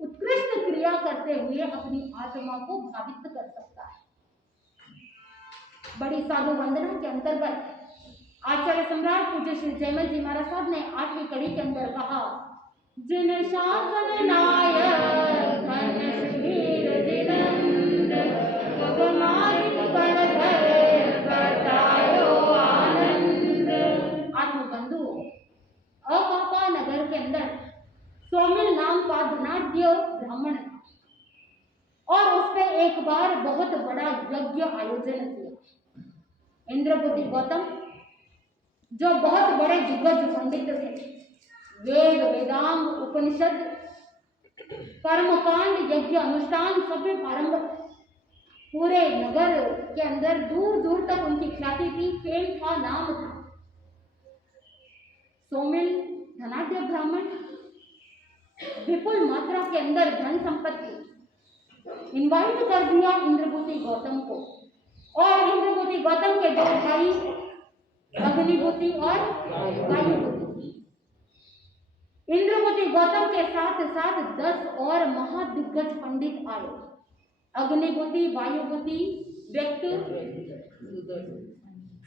उत्कृष्ट क्रिया करते हुए अपनी आत्मा को भावित कर सकता है। बड़ी साधु वंदना के अंतर्गत आचार्य सम्राट पूज्य श्री जयमल जी महाराज साहब ने 8वीं कड़ी के अंदर कहा, जिन शासन नायक धन सुधीर जिनंद आत्मबंधु, अकापा नगर के अंदर सोमिल नाम का धनाढ्य ब्राह्मण था और उसने एक बार बहुत बड़ा यज्ञ आयोजन किया। इंद्रपुति गौतम जो बहुत बड़े दिग्गज पंडित थे, वेद वेदांग उपनिषद कर्मकांड यज्ञ अनुष्ठान सब में पारंगत, पूरे नगर के अंदर दूर दूर तक उनकी ख्याति थी, फेम था, नाम था। सोमिल धनाढ्य ब्राह्मण, विपुल मात्रा के अंदर धन संपत्ति, इनवाइट कर दिया इंद्रपुति गौतम को। और इंद्रपुति गौतम के दो भाई अग्निपुति और वायुपुति। इंद्रपुति गौतम के साथ साथ 10 और महादिग्गज पंडित आए। अग्निपुति वायुपुति व्यक्ति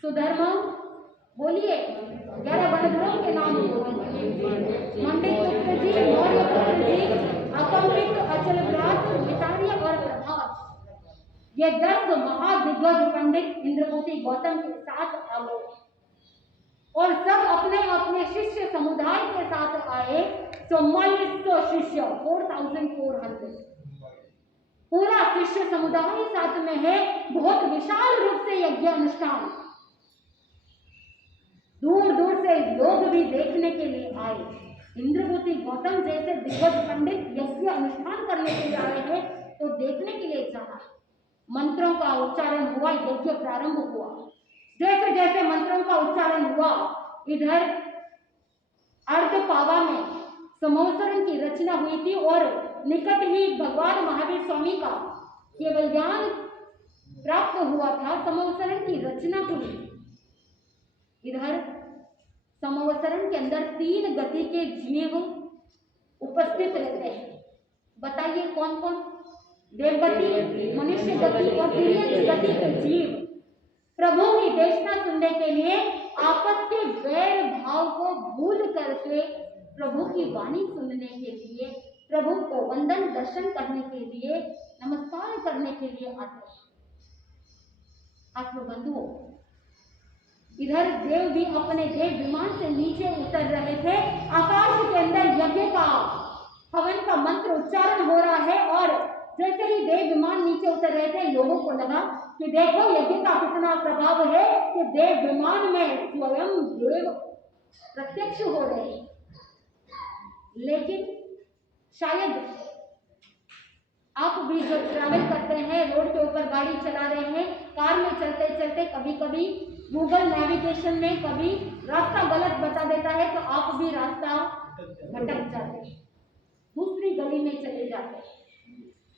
सुधर्मा, बोलिए 11 वर्णधरों के नाम, मंडित पुत्र जी, मौर्य पुत्र जी, अकम्पित, अचलव्रात, मितार्य और प्रभास, ये 10 महादिग्गज पंडित इंद्रपुति गौतम के साथ आ गए और सब अपने अपने शिष्य समुदाय के साथ आए। 4400 शिष्य, 4400 पूरा शिष्य समुदाय साथ में है। बहुत विशाल रूप से यज्ञ अनुष्ठान, दूर दूर से लोग भी देखने के लिए आए। इंद्रपुति गौतम जैसे दिग्गज पंडित यज्ञ अनुष्ठान करने के लिए आए हैं तो देखने के लिए जाना। मंत्रों का उच्चारण हुआ, यज्ञ प्रारंभ हुआ। जैसे जैसे मंत्रों का उच्चारण हुआ, इधर अर्धपावा में समवसरण की रचना हुई थी और निकट ही भगवान महावीर स्वामी का केवल ज्ञान प्राप्त हुआ था, समवसरण की रचना हुई। इधर समवसरण के अंदर 3 गति के जीव उपस्थित रहते हैं। बताइए कौन कौन? देवगति, मनुष्य गति और तिर्यक गति के जीव प्रभु की देशना सुनने के लिए आपस के वैर भाव को भूल करके प्रभु की वाणी सुनने के लिए, प्रभु को वंदन दर्शन करने के लिए, नमस्कार करने के लिए आते हैं। आत्मबंधुओं, इधर देव भी अपने देव विमान से नीचे उतर रहे थे। आकाश के अंदर यज्ञ का हवन का मंत्र उच्चारण हो रहा है और जैसे ही देव विमान नीचे उतर रहे थे, लोगों को लगा कि देखो यज्ञ का कितना प्रभाव है कि देव विमान में स्वयं देव प्रत्यक्ष हो रहे हैं। लेकिन शायद आप भी जो ट्रैवल करते हैं, रोड के ऊपर गाड़ी चला रहे हैं, कार में चलते चलते कभी कभी गूगल नेविगेशन में कभी रास्ता गलत बता देता है तो आप भी रास्ता भटक जाते हैं, दूसरी गली में चले जाते हैं।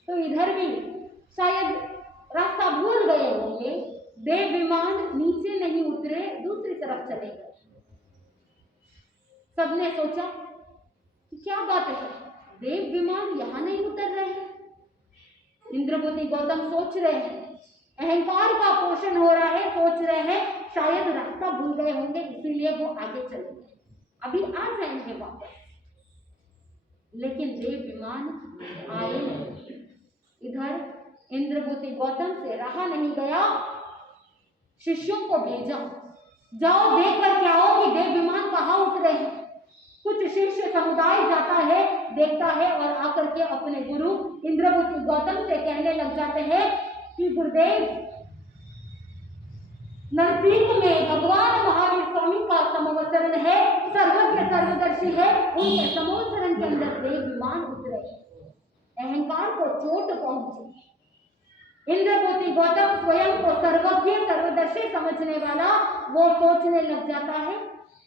तो इधर भी शायद रास्ता भूल गए होंगे, देव विमान नीचे नहीं उतरे, दूसरी तरफ चले गए। सबने सोचा कि क्या बात है, देव विमान यहाँ नहीं उतर रहे हैं। इंद्रपुति गौतम सोच रहे हैं, अहंकार का पोषण हो रहा है, सोच रहे हैं शायद रास्ता भूल गए होंगे इसीलिए वो आगे चले गए, अभी आ जाएंगे वापस। लेकिन देव विमान आए नहीं। इधर इंद्रपुति गौतम से रहा नहीं गया, शिष्यों को भेजा, जाओ देख कर आओ कि देव विमान कहाँ उतरे हैं। कुछ शिष्य समुदाय जाता है, देखता है और आकर के अपने गुरु इंद्रपुति गौतम से कहने लग जाते हैं कि गुरुदेव, नजदीक में भगवान महावीर स्वामी का समवसरण है, सर्वज्ञ सर्वदर्शी है, उनके समवसरण के अंदर देव विमान उतरे, अहंकार को चोट पहुंची। इंद्रभूति गौतम स्वयं को सर्वज्ञ सर्वदर्शी समझने वाला वो सोचने लग जाता है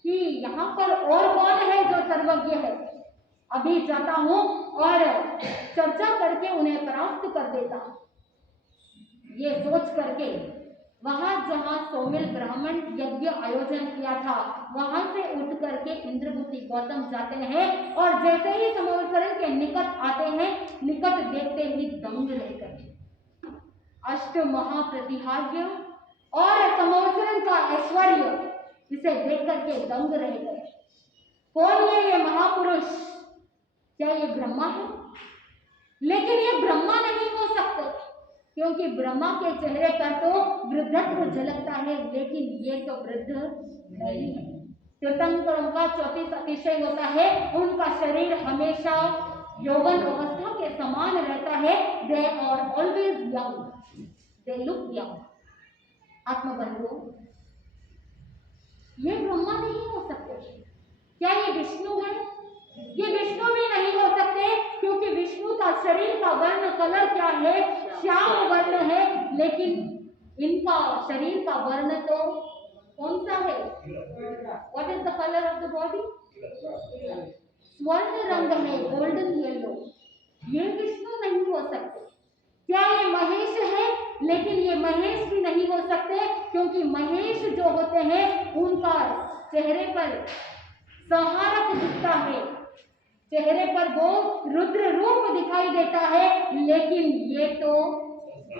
कि यहाँ पर और कौन है जो सर्वज्ञ है, अभी जाता हूं और चर्चा करके उन्हें परास्त कर देता हूं। ये सोच करके वहां जहां सौमिल ब्राह्मण यज्ञ आयोजन किया था वहां से उठ करके इंद्रभूति गौतम जाते हैं और जैसे ही संवत्सरण के निकट आते हैं, निकट देखते ही दंग रह गए। अष्ट महाप्रतिहार्य और संवत्सरण का ऐश्वर्य इसे देख करके दंग रह गए। कौन है ये महापुरुष? क्या ये ब्रह्मा है? लेकिन ये ब्रह्मा नहीं हो सकते, क्योंकि ब्रह्मा के चेहरे पर तो वृद्धत्व झलकता है, लेकिन ये तो वृद्ध नहीं है। तीर्थंकरों का 34 अतिशय होता है, उनका शरीर हमेशा यौवन अवस्था के समान रहता है। They are always young, they look young. आत्मबंधु, ये ब्रह्मा नहीं हो सकते। क्या ये विष्णु है? ये विष्णु भी नहीं हो सकते, क्योंकि विष्णु का शरीर का वर्ण कलर क्या है? श्याम वर्ण है, लेकिन इनका शरीर का वर्ण तो कौन सा है? What is the colour of the body? स्वर्ण रंग है, गोल्डन येलो। ये विष्णु नहीं हो सकते। क्या ये महेश है? लेकिन ये महेश भी नहीं हो सकते, क्योंकि महेश जो होते हैं उनका चेहरे पर संहारक दिखता है, चेहरे पर वो रुद्र रूप दिखाई देता है, लेकिन ये तो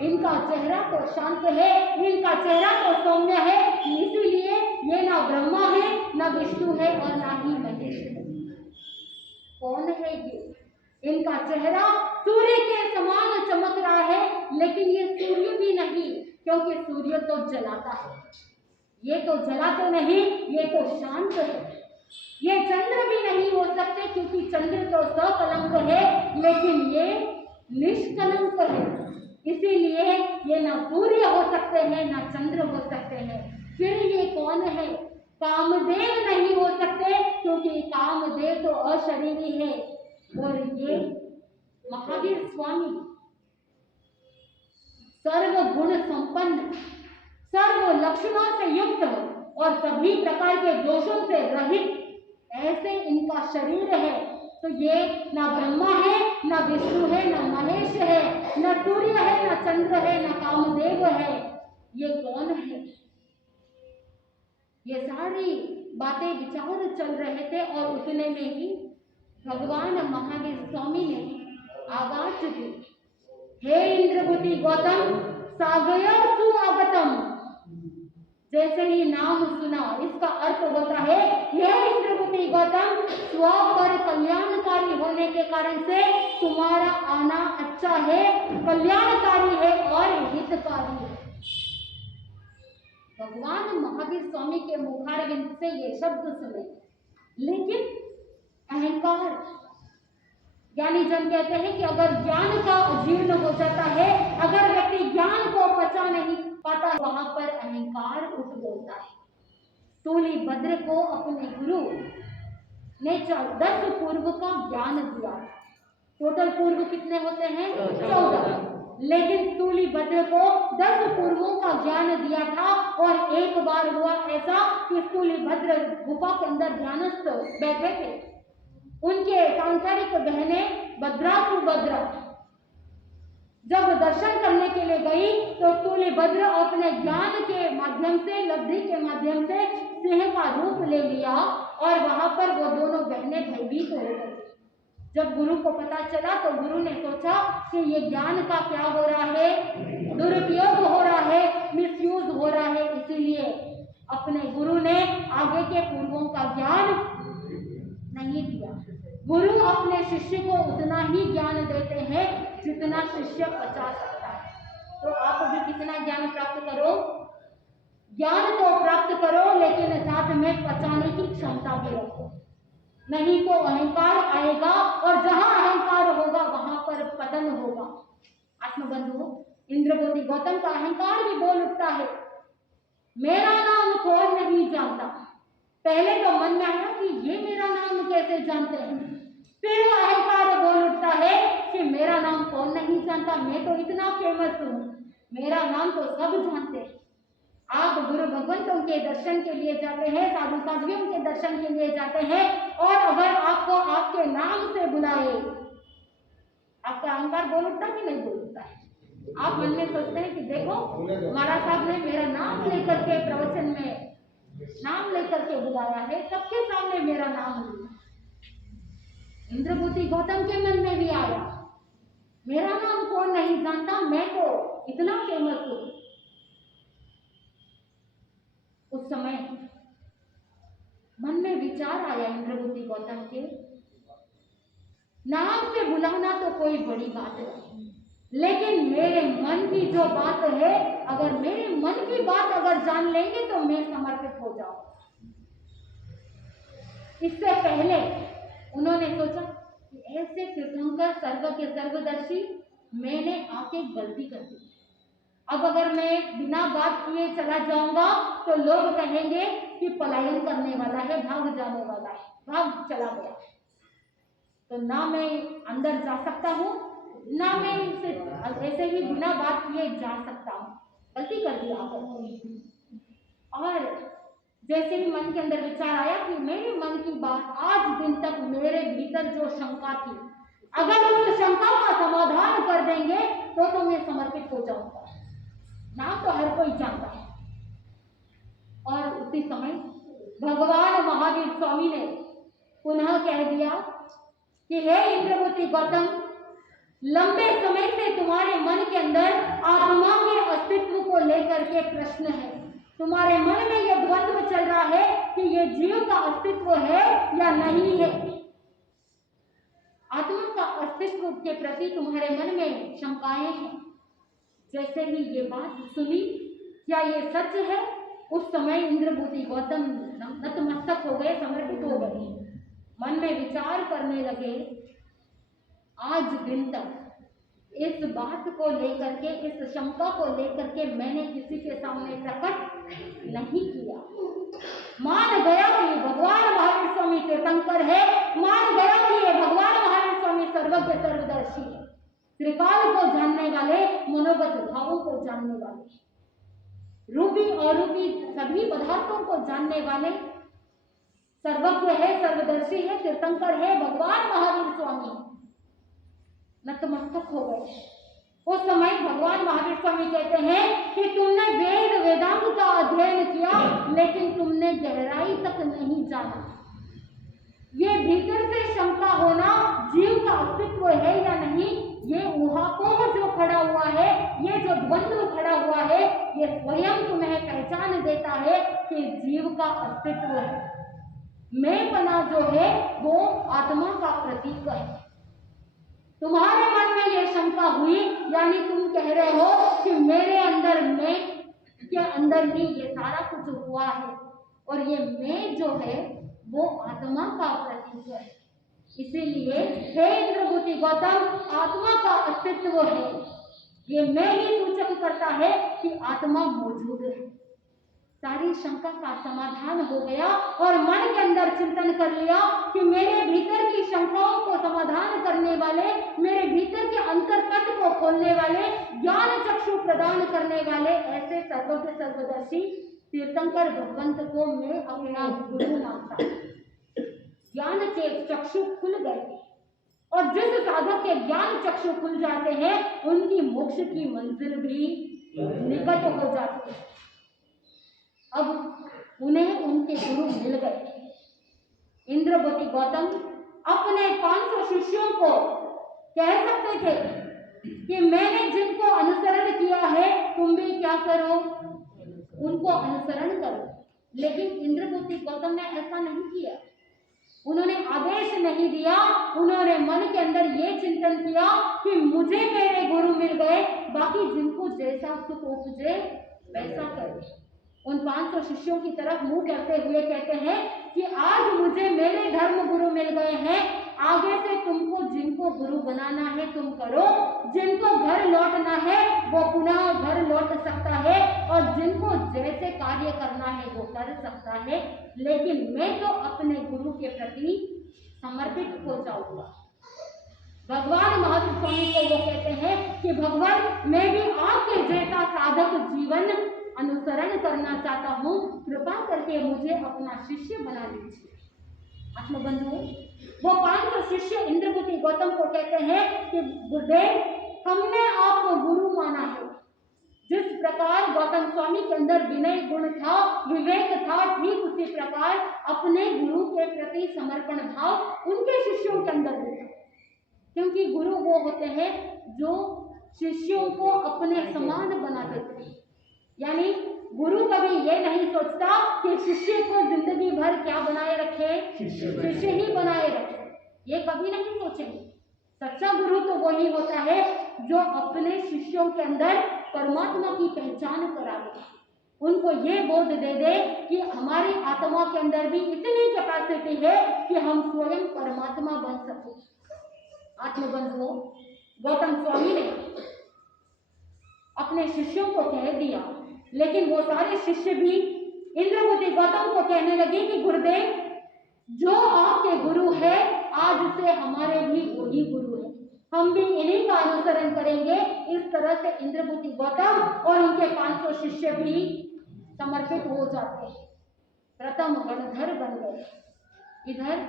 इनका चेहरा तो शांत है, इनका चेहरा तो सौम्य है। इसीलिए ये ना ब्रह्मा है, ना विष्णु है और ना ही महेश है। कौन है ये? इनका चेहरा सूर्य के समान चमक रहा है, लेकिन ये सूर्य भी नहीं, क्योंकि सूर्य तो जलाता है, ये तो जलाते नहीं, ये तो शांत है। ये चंद्र भी नहीं हो सकते, क्योंकि चंद्र तो सकलंक है, लेकिन ये निष्कलंक है। इसीलिए ये ना सूर्य हो सकते हैं, ना चंद्र हो सकते हैं। फिर ये कौन है? कामदेव नहीं हो सकते, क्योंकि कामदेव तो अशरीरी है। और ये महावीर स्वामी सर्व गुण संपन्न, सर्व लक्षणों से युक्त और सभी प्रकार के दोषों से रहित ऐसे इनका शरीर है। तो ये ना ब्रह्मा है, ना विष्णु है, ना महेश है, ना सूर्य है, ना चंद्र है, ना कामदेव है। ये कौन है? ये सारी बातें विचार चल रहे थे और उतने में ही भगवान महावीर स्वामी ने आवाज दी, हे इंद्रभूति गौतम, सागय सुआगतम। जैसे ही नाम सुना, इसका अर्थ होता है, हे इंद्रभूति गौतम, स्व पर कल्याणकारी होने के कारण से तुम्हारा आना अच्छा है, कल्याणकारी है और हितकारी है। भगवान महावीर स्वामी के मुखारविंद से ये शब्द सुने, लेकिन अहंकार, ज्ञानी जन कहते हैं कि अगर ज्ञान का अजीर्ण हो जाता है, अगर व्यक्ति ज्ञान को पचा नहीं पाता, वहां पर अहंकार उठ बोलता है। तूली भद्र को अपने गुरु ने 10 पूर्व का ज्ञान दिया। टोटल पूर्व कितने होते हैं? 14। लेकिन तूली भद्र को 10 पूर्वों का ज्ञान दिया था। और एक बार हुआ ऐसा कि तूली भद्र गुफा के अंदर ध्यानस्थ बैठे थे। उनके सांसारिक बहने भद्रा सुभद्रा जब दर्शन करने के लिए गई, तो तूली भद्र अपने ज्ञान के माध्यम से, लब्धि के माध्यम से सिंह का रूप ले लिया और वहां पर वो दोनों बहनें भयभीत हो गई। जब गुरु को पता चला तो गुरु ने सोचा कि ये ज्ञान का क्या हो रहा है? दुरुपयोग हो रहा है, मिसयूज हो रहा है। इसीलिए अपने गुरु ने आगे के पूर्वों का ज्ञान नहीं दिया। गुरु अपने शिष्य को उतना ही ज्ञान देते हैं जितना शिष्य पचा सकता है। तो आप भी कितना ज्ञान प्राप्त करो, ज्ञान तो प्राप्त करो, लेकिन साथ में पचाने की क्षमता भी रखो, नहीं तो अहंकार आएगा और जहां अहंकार होगा वहां पर पतन होगा। आत्मबंधु, इंद्रभूति गौतम का अहंकार भी बोल उठता है, मेरा नाम कौन नहीं जानता। पहले तो मन में आया कि ये मेरा नाम कैसे जानते हैं, फिर अहंकार बोल उठता है कि मेरा नाम कौन नहीं जानता, मैं तो इतना फेमस हूँ, मेरा नाम तो सब जानते हैं। आप गुरु भगवंतों के दर्शन के लिए जाते हैं, साधु साध्वियों के दर्शन के लिए जाते हैं, और अगर आपको आपके नाम से बुलाए, आपका अहंकार बोल उठता कि नहीं बोल उठता है? आप मन में सोचते हैं कि देखो महाराज साहब ने मेरा नाम लेकर के प्रवचन में नाम लेकर के बुलाया है, सबके सामने मेरा नाम लिया। इंद्रभूति गौतम के मन में भी आया, मेरा नाम कौन नहीं जानता, मैं तो इतना फेमस हूं। उस समय मन में विचार आया इंद्रभूति गौतम के, नाम से बुलाना तो कोई बड़ी बात नहीं, लेकिन मेरे मन की जो बात है, अगर मेरे मन की बात अगर जान लेंगे तो मैं समर्पित हो जाऊं। इससे पहले उन्होंने सोचा कि ऐसे तीर्थंकर सर्व के सर्वदर्शी, मैंने आके गलती कर दी। अब अगर मैं बिना बात किए चला जाऊंगा तो लोग कहेंगे कि पलायन करने वाला है, भाग जाने वाला है, भाग चला गया। तो ना मैं अंदर जा सकता हूँ, ना मैं इनसे ऐसे ही बिना बात किए जा सकता हूँ। गलती कर दिया और जैसे ही मन के अंदर विचार आया कि मेरे मन की बात आज दिन तक मेरे भीतर जो शंका थी, अगर उस शंका का समाधान कर देंगे तो मैं समर्पित हो जाऊंगा। ना तो हर कोई जानता है। और उसी समय भगवान महावीर स्वामी ने पुनः कह दिया कि हे इंद्रभूति गौतम, लंबे समय से तुम्हारे मन के अंदर आत्मा के अस्तित्व को लेकर के प्रश्न है। तुम्हारे मन में यह द्वंद्व चल रहा है कि ये जीव का अस्तित्व है या नहीं है। आत्मा का अस्तित्व के प्रति तुम्हारे मन में शंकाएं हैं। जैसे ही ये बात सुनी, क्या ये सच है, उस समय इंद्रभूति गौतम नतमस्तक हो गए, समर्पित हो गए। मन में विचार करने लगे, आज दिन तक इस बात को लेकर के, इस शंका को लेकर के मैंने किसी के सामने प्रकट नहीं किया। मान गया कि भगवान महावीर स्वामी तीर्थंकर है, मान गया कि ये भगवान महावीर स्वामी सर्वज्ञ सर्वदर्शी है, त्रिकाल को जानने वाले, मनोगत भावों को जानने वाले, रूपी अरूपी सभी पदार्थों को जानने वाले, सर्वज्ञ है, सर्वदर्शी है, तीर्थंकर है, भगवान महावीर स्वामी नतमस्तक हो गए। उस समय भगवान महावीर स्वामी कहते हैं कि तुमने वेद वेदांत का अध्ययन किया, लेकिन तुमने गहराई तक नहीं जाना। ये भीतर से शंका होना, जीव का अस्तित्व है या नहीं, ये ऊहापोह जो खड़ा हुआ है, ये जो द्वंद्व खड़ा हुआ है, ये स्वयं तुम्हें पहचान देता है कि जीव का अस्तित्व है। मैंपना जो है वो आत्मा का प्रतीक है। तुम्हारे मन में ये शंका हुई, यानी तुम कह रहे हो कि मेरे अंदर, मैं के अंदर ही ये सारा कुछ हुआ है, और ये मैं जो है वो आत्मा का प्रतीक है। इसीलिए हे इंद्रभूति गौतम, आत्मा का अस्तित्व है, ये मैं ही सूचक करता है कि आत्मा मौजूद है। सारी शंका का समाधान हो गया और मन के अंदर चिंतन कर लिया कि मेरे भीतर की शंकाओं को समाधान करने वाले, मेरे भीतर के अंतर्पट को खोलने वाले, ज्ञान चक्षु प्रदान करने वाले ऐसे सर्वज्ञ सर्वदर्शी तीर्थंकर भगवंत को मैं अपना गुरु मानता। ज्ञान के चक्षु खुल गए, और जिस साधक के ज्ञान चक्षु खुल जाते हैं उनकी मोक्ष की मंजिल भी निकट हो जाती है। अब उन्हें उनके गुरु मिल गए। इंद्रभूति गौतम अपने 500 शिष्यों को कह सकते थे कि मैंने जिनको अनुसरण किया है तुम भी क्या करो, उनको अनुसरण करो। लेकिन इंद्रभूति गौतम ने ऐसा नहीं किया। उन्होंने आदेश नहीं दिया, उन्होंने मन के अंदर ये चिंतन किया कि मुझे मेरे गुरु मिल गए, बाकी जिनको जैसा सुख उपजे वैसा करे। उन 500 शिष्यों की तरफ मुंह करते हुए कहते हैं कि आज मुझे मेरे धर्म गुरु मिल गए हैं, आगे से तुमको जिनको गुरु बनाना है तुम करो, जिनको घर लौटना है वो पुनः घर लौट सकता है, और जिनको जैसे कार्य करना है वो कर सकता है, लेकिन मैं तो अपने गुरु के प्रति समर्पित हो जाऊंगा। भगवान महावीर स्वामी को वो कहते हैं कि भगवान मैं भी आपके जैसा साधक जीवन अनुसरण करना चाहता हूँ, कृपा करके मुझे अपना शिष्य बना लीजिए। आत्मबंधु, वो 500 शिष्य इंद्रपुरी गौतम को कहते हैं कि गुरुदेव, हमने आपको गुरु माना है। जिस प्रकार गौतम स्वामी के अंदर विनय गुण था, विवेक था, ठीक उसी प्रकार अपने गुरु के प्रति समर्पण भाव उनके शिष्यों के अंदर भी था। क्योंकि गुरु वो होते हैं जो शिष्यों को अपने समान बना देते हैं। यानी गुरु कभी ये नहीं सोचता कि शिष्य को जिंदगी भर क्या बनाए रखे, शिष्य ही बनाए रखे, ये कभी नहीं सोचेंगे। सच्चा गुरु तो वही होता है जो अपने शिष्यों के अंदर परमात्मा की पहचान करा दे, उनको ये बोध दे दे कि हमारी आत्मा के अंदर भी इतनी कैपेसिटी है कि हम स्वयं परमात्मा बन सके। आत्मबंधुओं, गौतम स्वामी ने अपने शिष्यों को कह दिया, लेकिन वो सारे शिष्य भी इंद्रपुरी गौतम को कहने लगे कि गुरुदेव, जो आपके गुरु है आज से हमारे भी वही गुरु है, हम भी इन्हीं का अनुसरण करेंगे। इस तरह से इंद्रपुरी गौतम और उनके 500 शिष्य भी समर्पित हो जाते हैं, प्रथम गणधर बन गए। इधर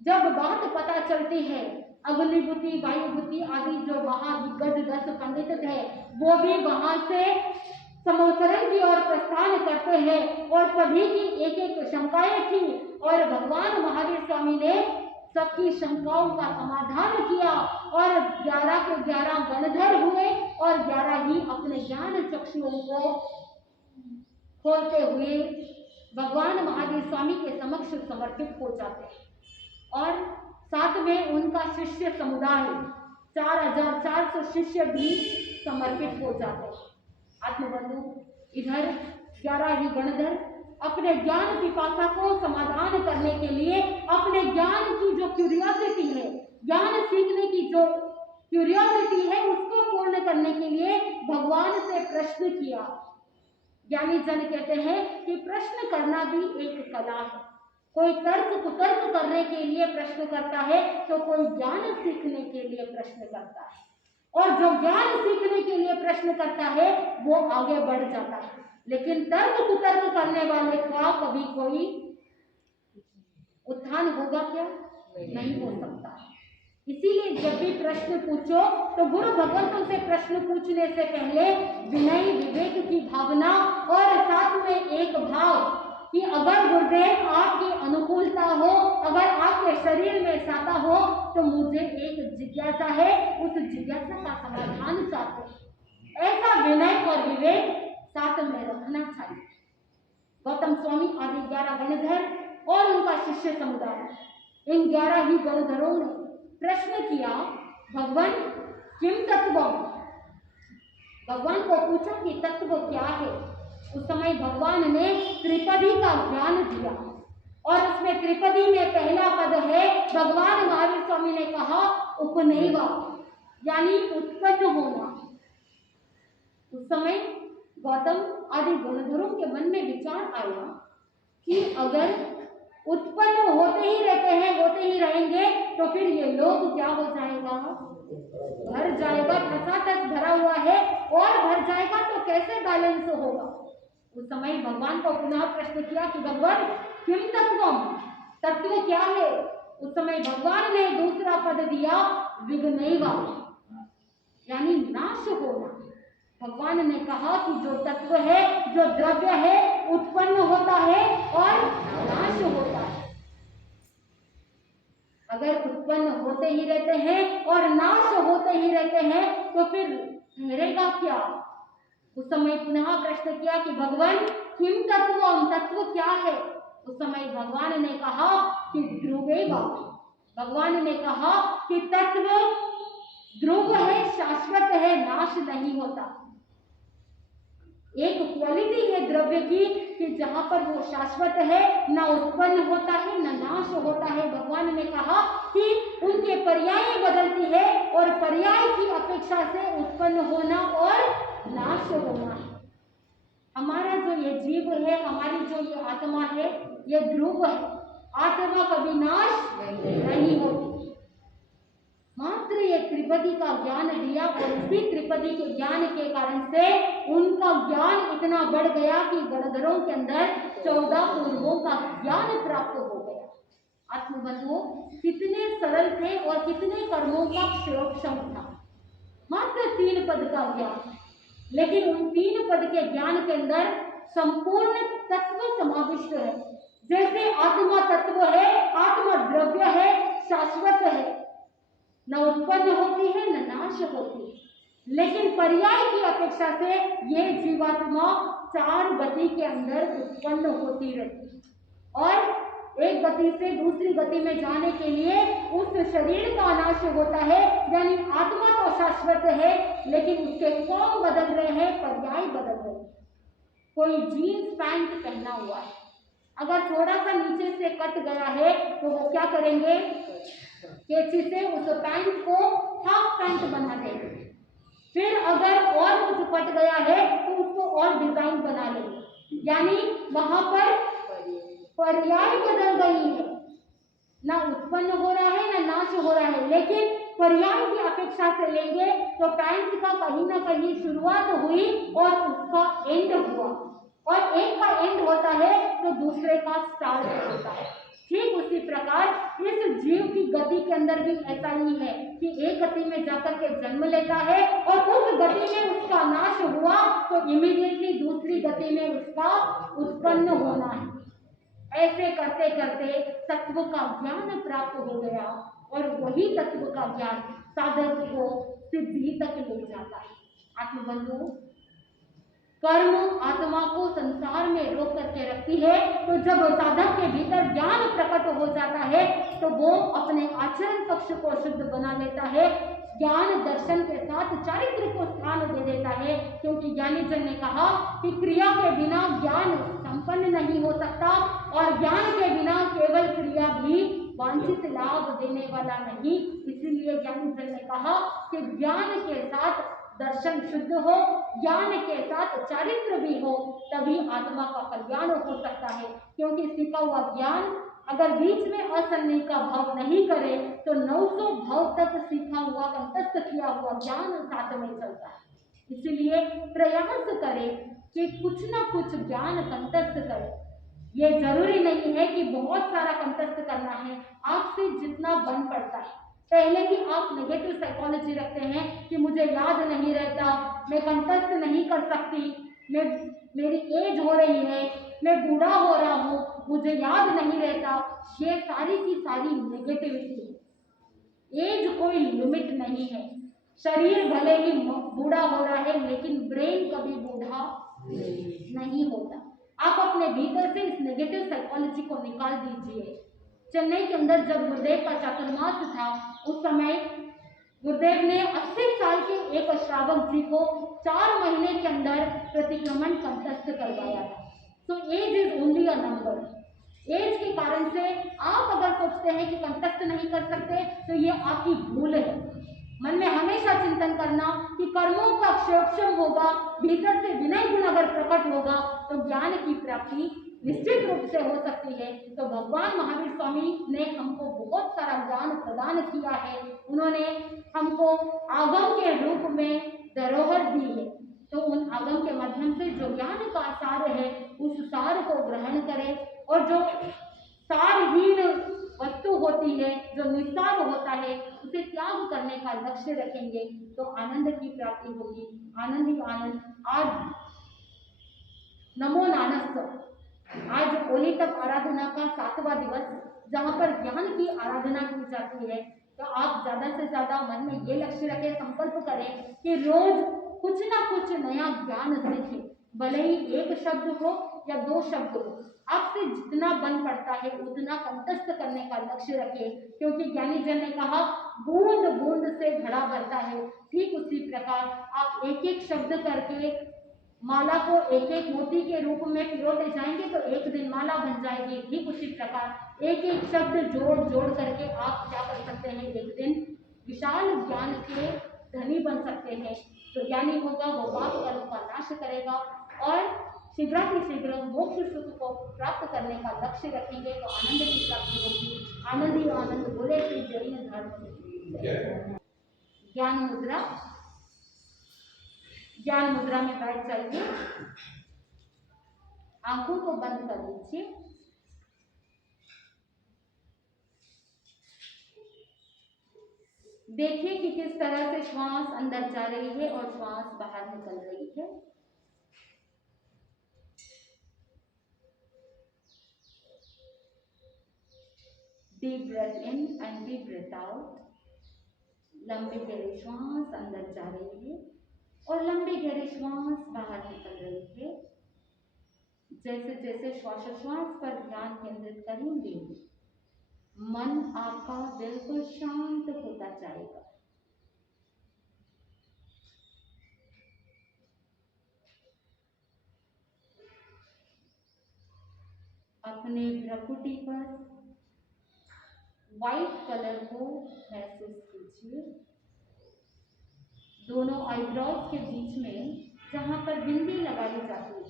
जब बात पता चलती है, अग्निभूति, वायुभूति आदि जो महादिग्गज 10 पंडित थे, वो भी वहां से समोत्तरण की ओर प्रस्थान करते हैं और सभी की एक एक शंकाएं थी और भगवान महावीर स्वामी ने सबकी शंकाओं का समाधान किया और 11 के 11 गणधर हुए और 11 ही अपने ज्ञान चक्षुओं को खोलते हुए भगवान महावीर स्वामी के समक्ष समर्पित हो जाते हैं। और साथ में उनका शिष्य समुदाय 4400 शिष्य भी समर्पित हो जाते हैं। आत्मबंधु, इधर 11 ही गणधर अपने ज्ञान पिपासा को समाधान करने के लिए, अपने ज्ञान की जो क्यूरियोसिटी है, ज्ञान सीखने की जो क्यूरियोसिटी है, उसको पूर्ण करने के लिए भगवान से प्रश्न किया। ज्ञानी जन कहते हैं कि प्रश्न करना भी एक कला है। कोई तर्क कुतर्क करने के लिए प्रश्न करता है तो कोई ज्ञान सीखने के लिए प्रश्न करता है, और जो ज्ञान सीखने के लिए प्रश्न करता है वो आगे बढ़ जाता है। लेकिन तर्क कुतर्क करने वाले का कभी कोई उत्थान होगा क्या? नहीं हो सकता। इसीलिए जब भी प्रश्न पूछो तो गुरु भगवंतों से प्रश्न पूछने से पहले विनय विवेक की भावना और साथ में एक भाव कि अगर गुरुदेव आपकी अनुकूलता हो, अगर आपके शरीर में साता हो तो मुझे एक जिज्ञासा है, उस जिज्ञासा का समाधान चाहते हैं। ऐसा विनय और विवेक साथ में रखना चाहिए। गौतम स्वामी आदि 11 गणधर और उनका शिष्य समुदाय, इन 11 ही गणधरों ने प्रश्न किया, भगवान किम तत्वम, भगवान को पूछा कि तत्व क्या है। उस समय भगवान ने त्रिपदी का ज्ञान दिया और उसमें त्रिपदी में पहला पद है, भगवान महावीर स्वामी ने कहा उपनैवा, यानी उत्पन्न होना। उस समय गौतम आदि गणधरों के मन में विचार आया कि अगर उत्पन्न होते ही रहते हैं, होते ही रहेंगे तो फिर ये लोग क्या हो जाएगा, भर जाएगा, ठसाठस भरा हुआ है और भर जाएगा तो कैसे बैलेंस होगा। उस समय भगवान को पुनः प्रश्न किया कि भगवान किम तत्वम, तत्व क्या है। उस समय भगवान ने दूसरा पद दिया विघ्नैवा, यानी नाश होना। भगवान ने कहा कि जो तत्व है, जो द्रव्य है, उत्पन्न होता है और नाश होता है। अगर उत्पन्न होते ही रहते हैं और नाश होते ही रहते हैं तो फिर ठहरेगा क्या। उस समय पुनः प्रश्न किया कि भगवान किम तत्वम, तत्व क्या है। उस समय भगवान ने कहा कि ध्रुवैवा, भगवान ने कहा कि तत्व ध्रुव है, शाश्वत है, नाश नहीं होता। एक क्वालिटी है द्रव्य की कि जहां पर वो शाश्वत है, ना उत्पन्न होता है ना नाश होता है। भगवान ने कहा कि उनके पर्याय बदलती है और पर्याय की अपेक्षा से उत्पन्न होना और नाश होना है। हमारा जो ये जीव है, हमारी जो ये आत्मा है, ये ध्रुव है। आत्मा कभी नाश नहीं होती। मात्र ये त्रिपदी का ज्ञान दिया और इसी त्रिपदी के ज्ञान के कारण से उनका ज्ञान इतना बढ़ गया कि गणधरों के अंदर 14 पूर्वों का ज्ञान प्राप्त हो गया। आत्मबंधुओं, कितने सरल थे और कितने कर्मों का क्षयोक्षम था। मात्र 3 पद का ज्ञान, लेकिन उन 3 पद के ज्ञान के अंदर संपूर्ण तत्व समाविष्ट है। जैसे आत्मा तत्व है, आत्मा द्रव्य है, शाश्वत है, न उत्पन्न होती है न नाश होती है। लेकिन पर्याय की अपेक्षा से ये जीवात्मा 4 गति के अंदर उत्पन्न होती रहती है और एक गति से दूसरी गति में जाने के लिए उस शरीर का नाश होता है। यानी आत्मा तो शाश्वत है, लेकिन उसके फॉर्म बदल रहे हैं, पर्याय बदल रहे हैं। कोई जीन्स पैंट पहना हुआ है, अगर थोड़ा सा नीचे से कट गया है तो वो क्या करेंगे, कैंची से उस पैंट को हाफ पैंट बना देंगे। फिर अगर और कुछ कट गया है तो उसको और डिजाइन बना लेंगे। यानी वहां पर पर्याय बदल गई है, ना उत्पन्न हो रहा है ना नाश हो रहा है। लेकिन पर्याय की अपेक्षा से लेंगे तो पैंट का कहीं ना कहीं शुरुआत हुई और उसका एंड हुआ, और एक का एंड होता है तो दूसरे का स्टार्ट होता है। ठीक उसी प्रकार इस जीव की गति के अंदर भी ऐसा ही है कि एक गति में जाकर के जन्म लेता है और उस गति में उसका नाश हुआ तो इमीडिएटली दूसरी गति में उसका उत्पन्न होना है। ऐसे करते करते तत्व का ज्ञान प्राप्त हो गया और वही तत्व का ज्ञान साधक को सिद्धि तक ले जाता है। आत्मबंधु, कर्म आत्मा को संसार में रोक करके रखती है, तो जब साधक के भीतर ज्ञान प्रकट हो जाता है तो वो अपने आचरण पक्ष को शुद्ध बना लेता है। ज्ञान दर्शन के साथ चारित्र को स्थान दे देता है, क्योंकि ज्ञानी जन ने कहा कि क्रिया के बिना ज्ञान संपन्न नहीं हो सकता और ज्ञान के बिना केवल क्रिया भी वांछित लाभ देने वाला नहीं। इसीलिए ज्ञानी जन ने कहा कि ज्ञान के साथ दर्शन शुद्ध हो, ज्ञान के साथ चारित्र भी हो, तभी आत्मा का कल्याण हो सकता है। क्योंकि सीखा हुआ ज्ञान अगर बीच में असन्नी का भाव नहीं करे तो 900 भाव तक सीखा हुआ कंठस्थ किया हुआ ज्ञान साथ में चलता है। इसलिए प्रयास करें कि कुछ ना कुछ ज्ञान कंठस्थ करें। ये जरूरी नहीं है कि बहुत सारा कंठस्थ करना है, आपसे जितना बन पड़ता है। पहले भी आप नेगेटिव साइकोलॉजी रखते हैं कि मुझे याद नहीं रहता, मैं कंठस्थ नहीं कर सकती, मेरी एज हो रही है, मैं बूढ़ा हो रहा हूँ, मुझे याद नहीं रहता। ये सारी की सारी नेगेटिविटी है। एज कोई लिमिट नहीं है। शरीर भले ही बूढ़ा हो रहा है, लेकिन ब्रेन कभी बूढ़ा नहीं होता। आप अपने भीतर से इस नेगेटिव साइकोलॉजी को निकाल दीजिए। चेन्नई के अंदर जब गुरुदेव का चातुर्मास था, उस समय गुरुदेव ने 80 साल के एक श्रावक जी को 4 महीने के अंदर प्रतिक्रमण कंठस्थ करवाया था। तो age is only a number. Age के कारण से आप अगर सोचते हैं कि कंठस्थ नहीं कर सकते तो ये आपकी भूल है। मन में हमेशा चिंतन करना कि कर्मों का क्षयोक्षम होगा, भीतर से विनय गुण अगर प्रकट होगा तो ज्ञान की प्राप्ति निश्चित रूप से हो सकती है। तो भगवान महावीर स्वामी ने हमको बहुत सारा ज्ञान प्रदान किया है। उन्होंने हमको आगम के रूप में धरोहर दी है, तो उन आगम के माध्यम से जो ज्ञान का सार है उस सार को ग्रहण करें, और जो सारहीन वस्तु होती है, जो निस्सार होता है, उसे त्याग करने का लक्ष्य रखेंगे तो आनंद की प्राप्ति होगी। आनंद ही आनंद। आज नमो नानस्तव, आज होली तक आराधना का 7वां दिवस, जहाँ पर ज्ञान की आराधना की जाती है। तो आप ज़्यादा से ज़्यादा मन में ये लक्ष्य रखें, संकल्प करें कि रोज कुछ ना कुछ नया ज्ञान सीखें। भले ही 1 शब्द हो या 2 शब्द हो, आपसे जितना बन पड़ता है उतना कंठस्थ करने का लक्ष्य रखें। क्योंकि ज्ञानी जन ने कहा बूंद बूंद से घड़ा भरता है। ठीक उसी प्रकार आप एक एक शब्द करके माला को एक एक मोती के रूप में पिरोते जाएंगे तो एक दिन माला बन जाएगी। ठीक उसी प्रकार एक एक शब्द जोड़ जोड़ करके आप क्या कर सकते हैं, एक दिन विशाल ज्ञान के धनी बन सकते हैं। जो ज्ञानी होगा वो पाप कर्म का नाश करेगा और शीघ्र मोक्ष सुख को प्राप्त करने का लक्ष्य रखेंगे तो आनंद की प्राप्ति होगी। आनंद ही आनंद बोले श्री जैन धर्म। ज्ञान मुद्रा, ज्ञान मुद्रा में बैठ जाइए, आंखों को बंद कर लीजिए। देखिए कि किस तरह से श्वास अंदर जा रही है और श्वास बाहर निकल रही है। Deep breath in and deep breath out. लंबी गहरी श्वास अंदर जा रही है और लंबी गहरी श्वास बाहर निकल रही है। जैसे जैसे श्वासोच्छ्वास पर ध्यान केंद्रित करेंगे, मन आपका बिल्कुल शांत होता जाएगा। अपने भ्रुकुटी पर व्हाइट कलर को महसूस कीजिए। दोनों आईब्रोज के बीच में जहां पर बिंदी लगाई जाती है,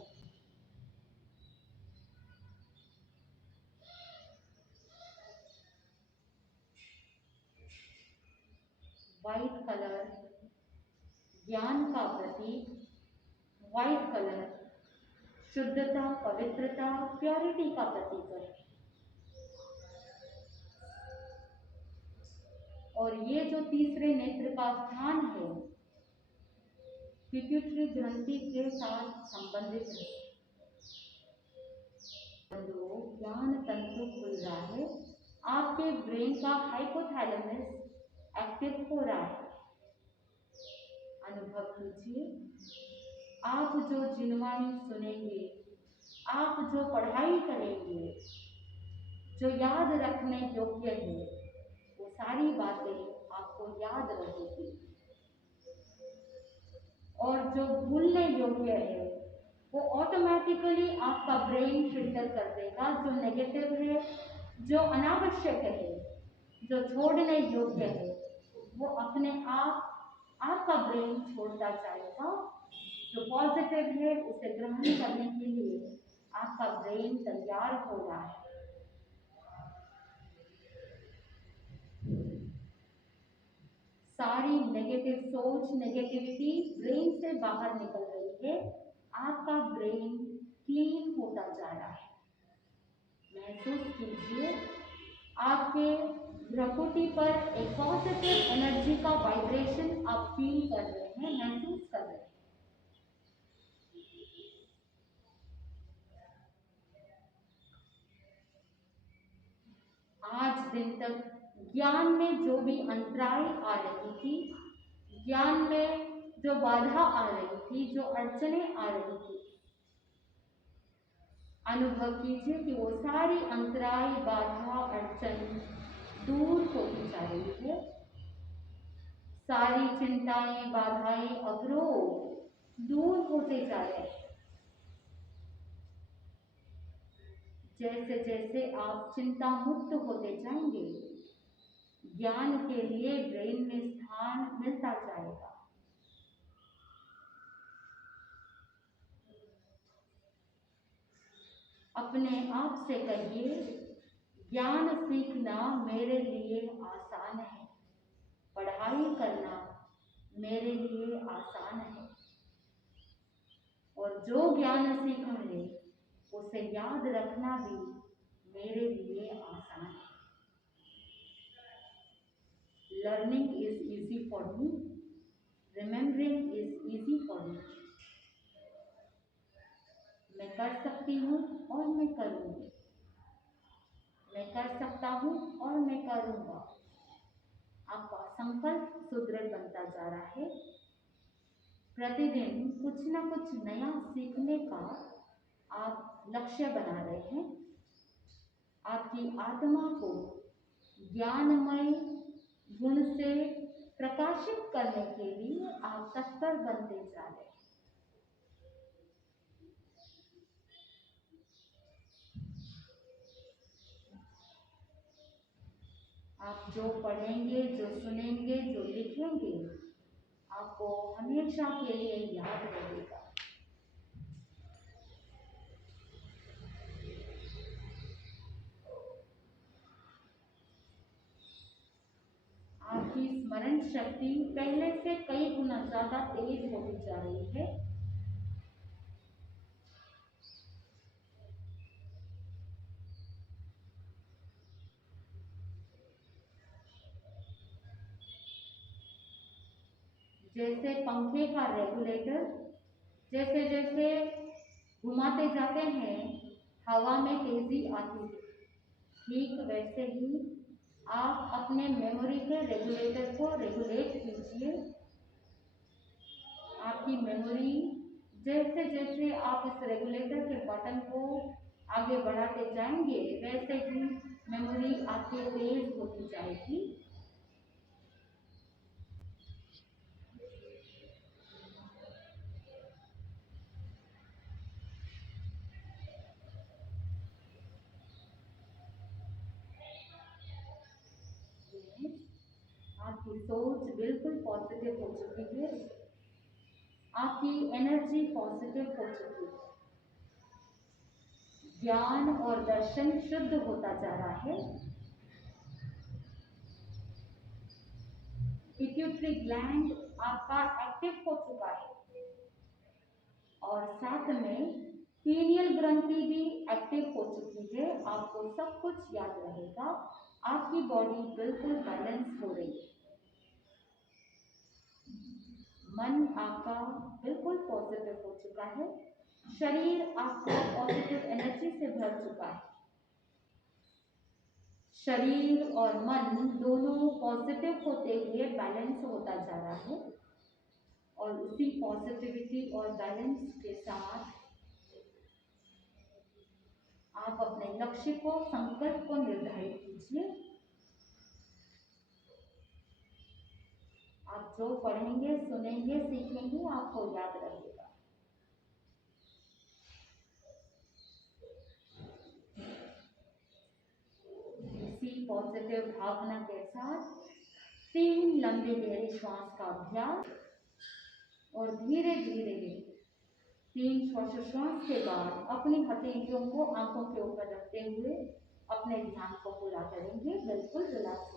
व्हाइट कलर ज्ञान का प्रतीक, व्हाइट कलर शुद्धता, पवित्रता, प्योरिटी का प्रतीक है। और ये जो तीसरे नेत्र का स्थान है, पिट्यूटरी ग्रंथि के साथ संबंधित है। ज्ञान तंतु खुल रहा है, आपके ब्रेन का हाइपोथैलेमस एक्टिव हो रहा है। अनुभव कीजिए, आप जो जिनवाणी सुनेंगे, आप जो पढ़ाई करेंगे, जो याद रखने योग्य है, वो सारी बातें आपको याद रहेगी। और जो भूलने योग्य है, वो ऑटोमेटिकली आपका ब्रेन फिल्टर कर देगा। जो नेगेटिव है, जो अनावश्यक है, जो छोड़ने योग्य है, वो अपने आप आपका ब्रेन छोड़ता जाएगा। जो पॉजिटिव है, उसे ग्रहण करने के लिए आपका ब्रेन तैयार हो रहा है। सारी नेगेटिव सोच, नेगेटिविटी ब्रेन से बाहर निकल रही है। आपका ब्रेन क्लीन होता जा रहा है। महसूस कीजिए, आपके भ्रुकुटी पर एक पॉजिटिव एनर्जी का वाइब्रेशन आप फील कर रहे हैं, महसूस कर रहे हैं। आज दिन तक ज्ञान में जो भी अंतराय आ रही थी, ज्ञान में जो बाधा आ रही थी, जो अड़चने आ रही थी, अनुभव कीजिए कि वो सारी अंतराय, बाधा, अड़चन दूर होती जा रही है। सारी चिंताएं, बाधाएं, अवरोध दूर होते जा रहे हैं। जैसे जैसे आप चिंता मुक्त होते जाएंगे, ज्ञान के लिए ब्रेन में स्थान मिलता जाएगा। अपने आप से कहिए, ज्ञान सीखना मेरे लिए आसान है, पढ़ाई करना मेरे लिए आसान है, और जो ज्ञान सीखा है उसे याद रखना भी मेरे लिए आसान है। Learning is easy for me, remembering is easy for me. मैं कर सकती हूँ और मैं करूँगी, मैं कर सकता हूँ और मैं करूँगा। आपका संकल्प सुदृढ़ बनता जा रहा है। प्रतिदिन कुछ न कुछ नया सीखने का आप लक्ष्य बना रहे हैं। आपकी आत्मा को ज्ञानमय गुण से प्रकाशित करने के लिए आप तत्पर बनते जा रहे हैं। आप जो पढ़ेंगे, जो सुनेंगे, जो लिखेंगे, आपको हमेशा के लिए याद रहेगा। आपकी स्मरण शक्ति पहले से कई गुना ज़्यादा तेज होती जा रही है। जैसे पंखे का रेगुलेटर जैसे जैसे घुमाते जाते हैं हवा में तेजी आती है, ठीक वैसे ही आप अपने मेमोरी के रेगुलेटर को रेगुलेट कीजिए। आपकी मेमोरी जैसे जैसे आप इस रेगुलेटर के बटन को आगे बढ़ाते जाएंगे वैसे ही मेमोरी आपकी तेज होती जाएगी। आपकी सोच बिल्कुल पॉजिटिव हो चुकी है, आपकी एनर्जी पॉजिटिव हो चुकी है, ज्ञान और दर्शन शुद्ध होता जा रहा है। पिट्यूटरी ग्लैंड आपका एक्टिव हो चुका है और साथ में पीनियल ग्रंथि भी एक्टिव हो चुकी है। आपको सब कुछ याद रहेगा, आपकी बॉडी बिल्कुल बैलेंस हो रही है, मन आपका बिल्कुल पॉजिटिव हो चुका है, शरीर आपका पॉजिटिव एनर्जी से भर चुका है। शरीर और मन दोनों पॉजिटिव होते हुए बैलेंस होता जा रहा है और उसी पॉजिटिविटी और बैलेंस के साथ आप अपने लक्ष्य को संकल्प को निर्धारित कीजिए। आप जो पढ़ेंगे सुनेंगे सीखेंगे आपको याद रहेगा। इसी पॉजिटिव भावना के साथ 3 लंबे गहरे श्वास का अभ्यास और धीरे धीरे 3 श्वासोच्छ्वास के बाद अपनी हथेलियों को आंखों के ऊपर रखते हुए अपने ध्यान को पूरा करेंगे। बिल्कुल रिलैक्स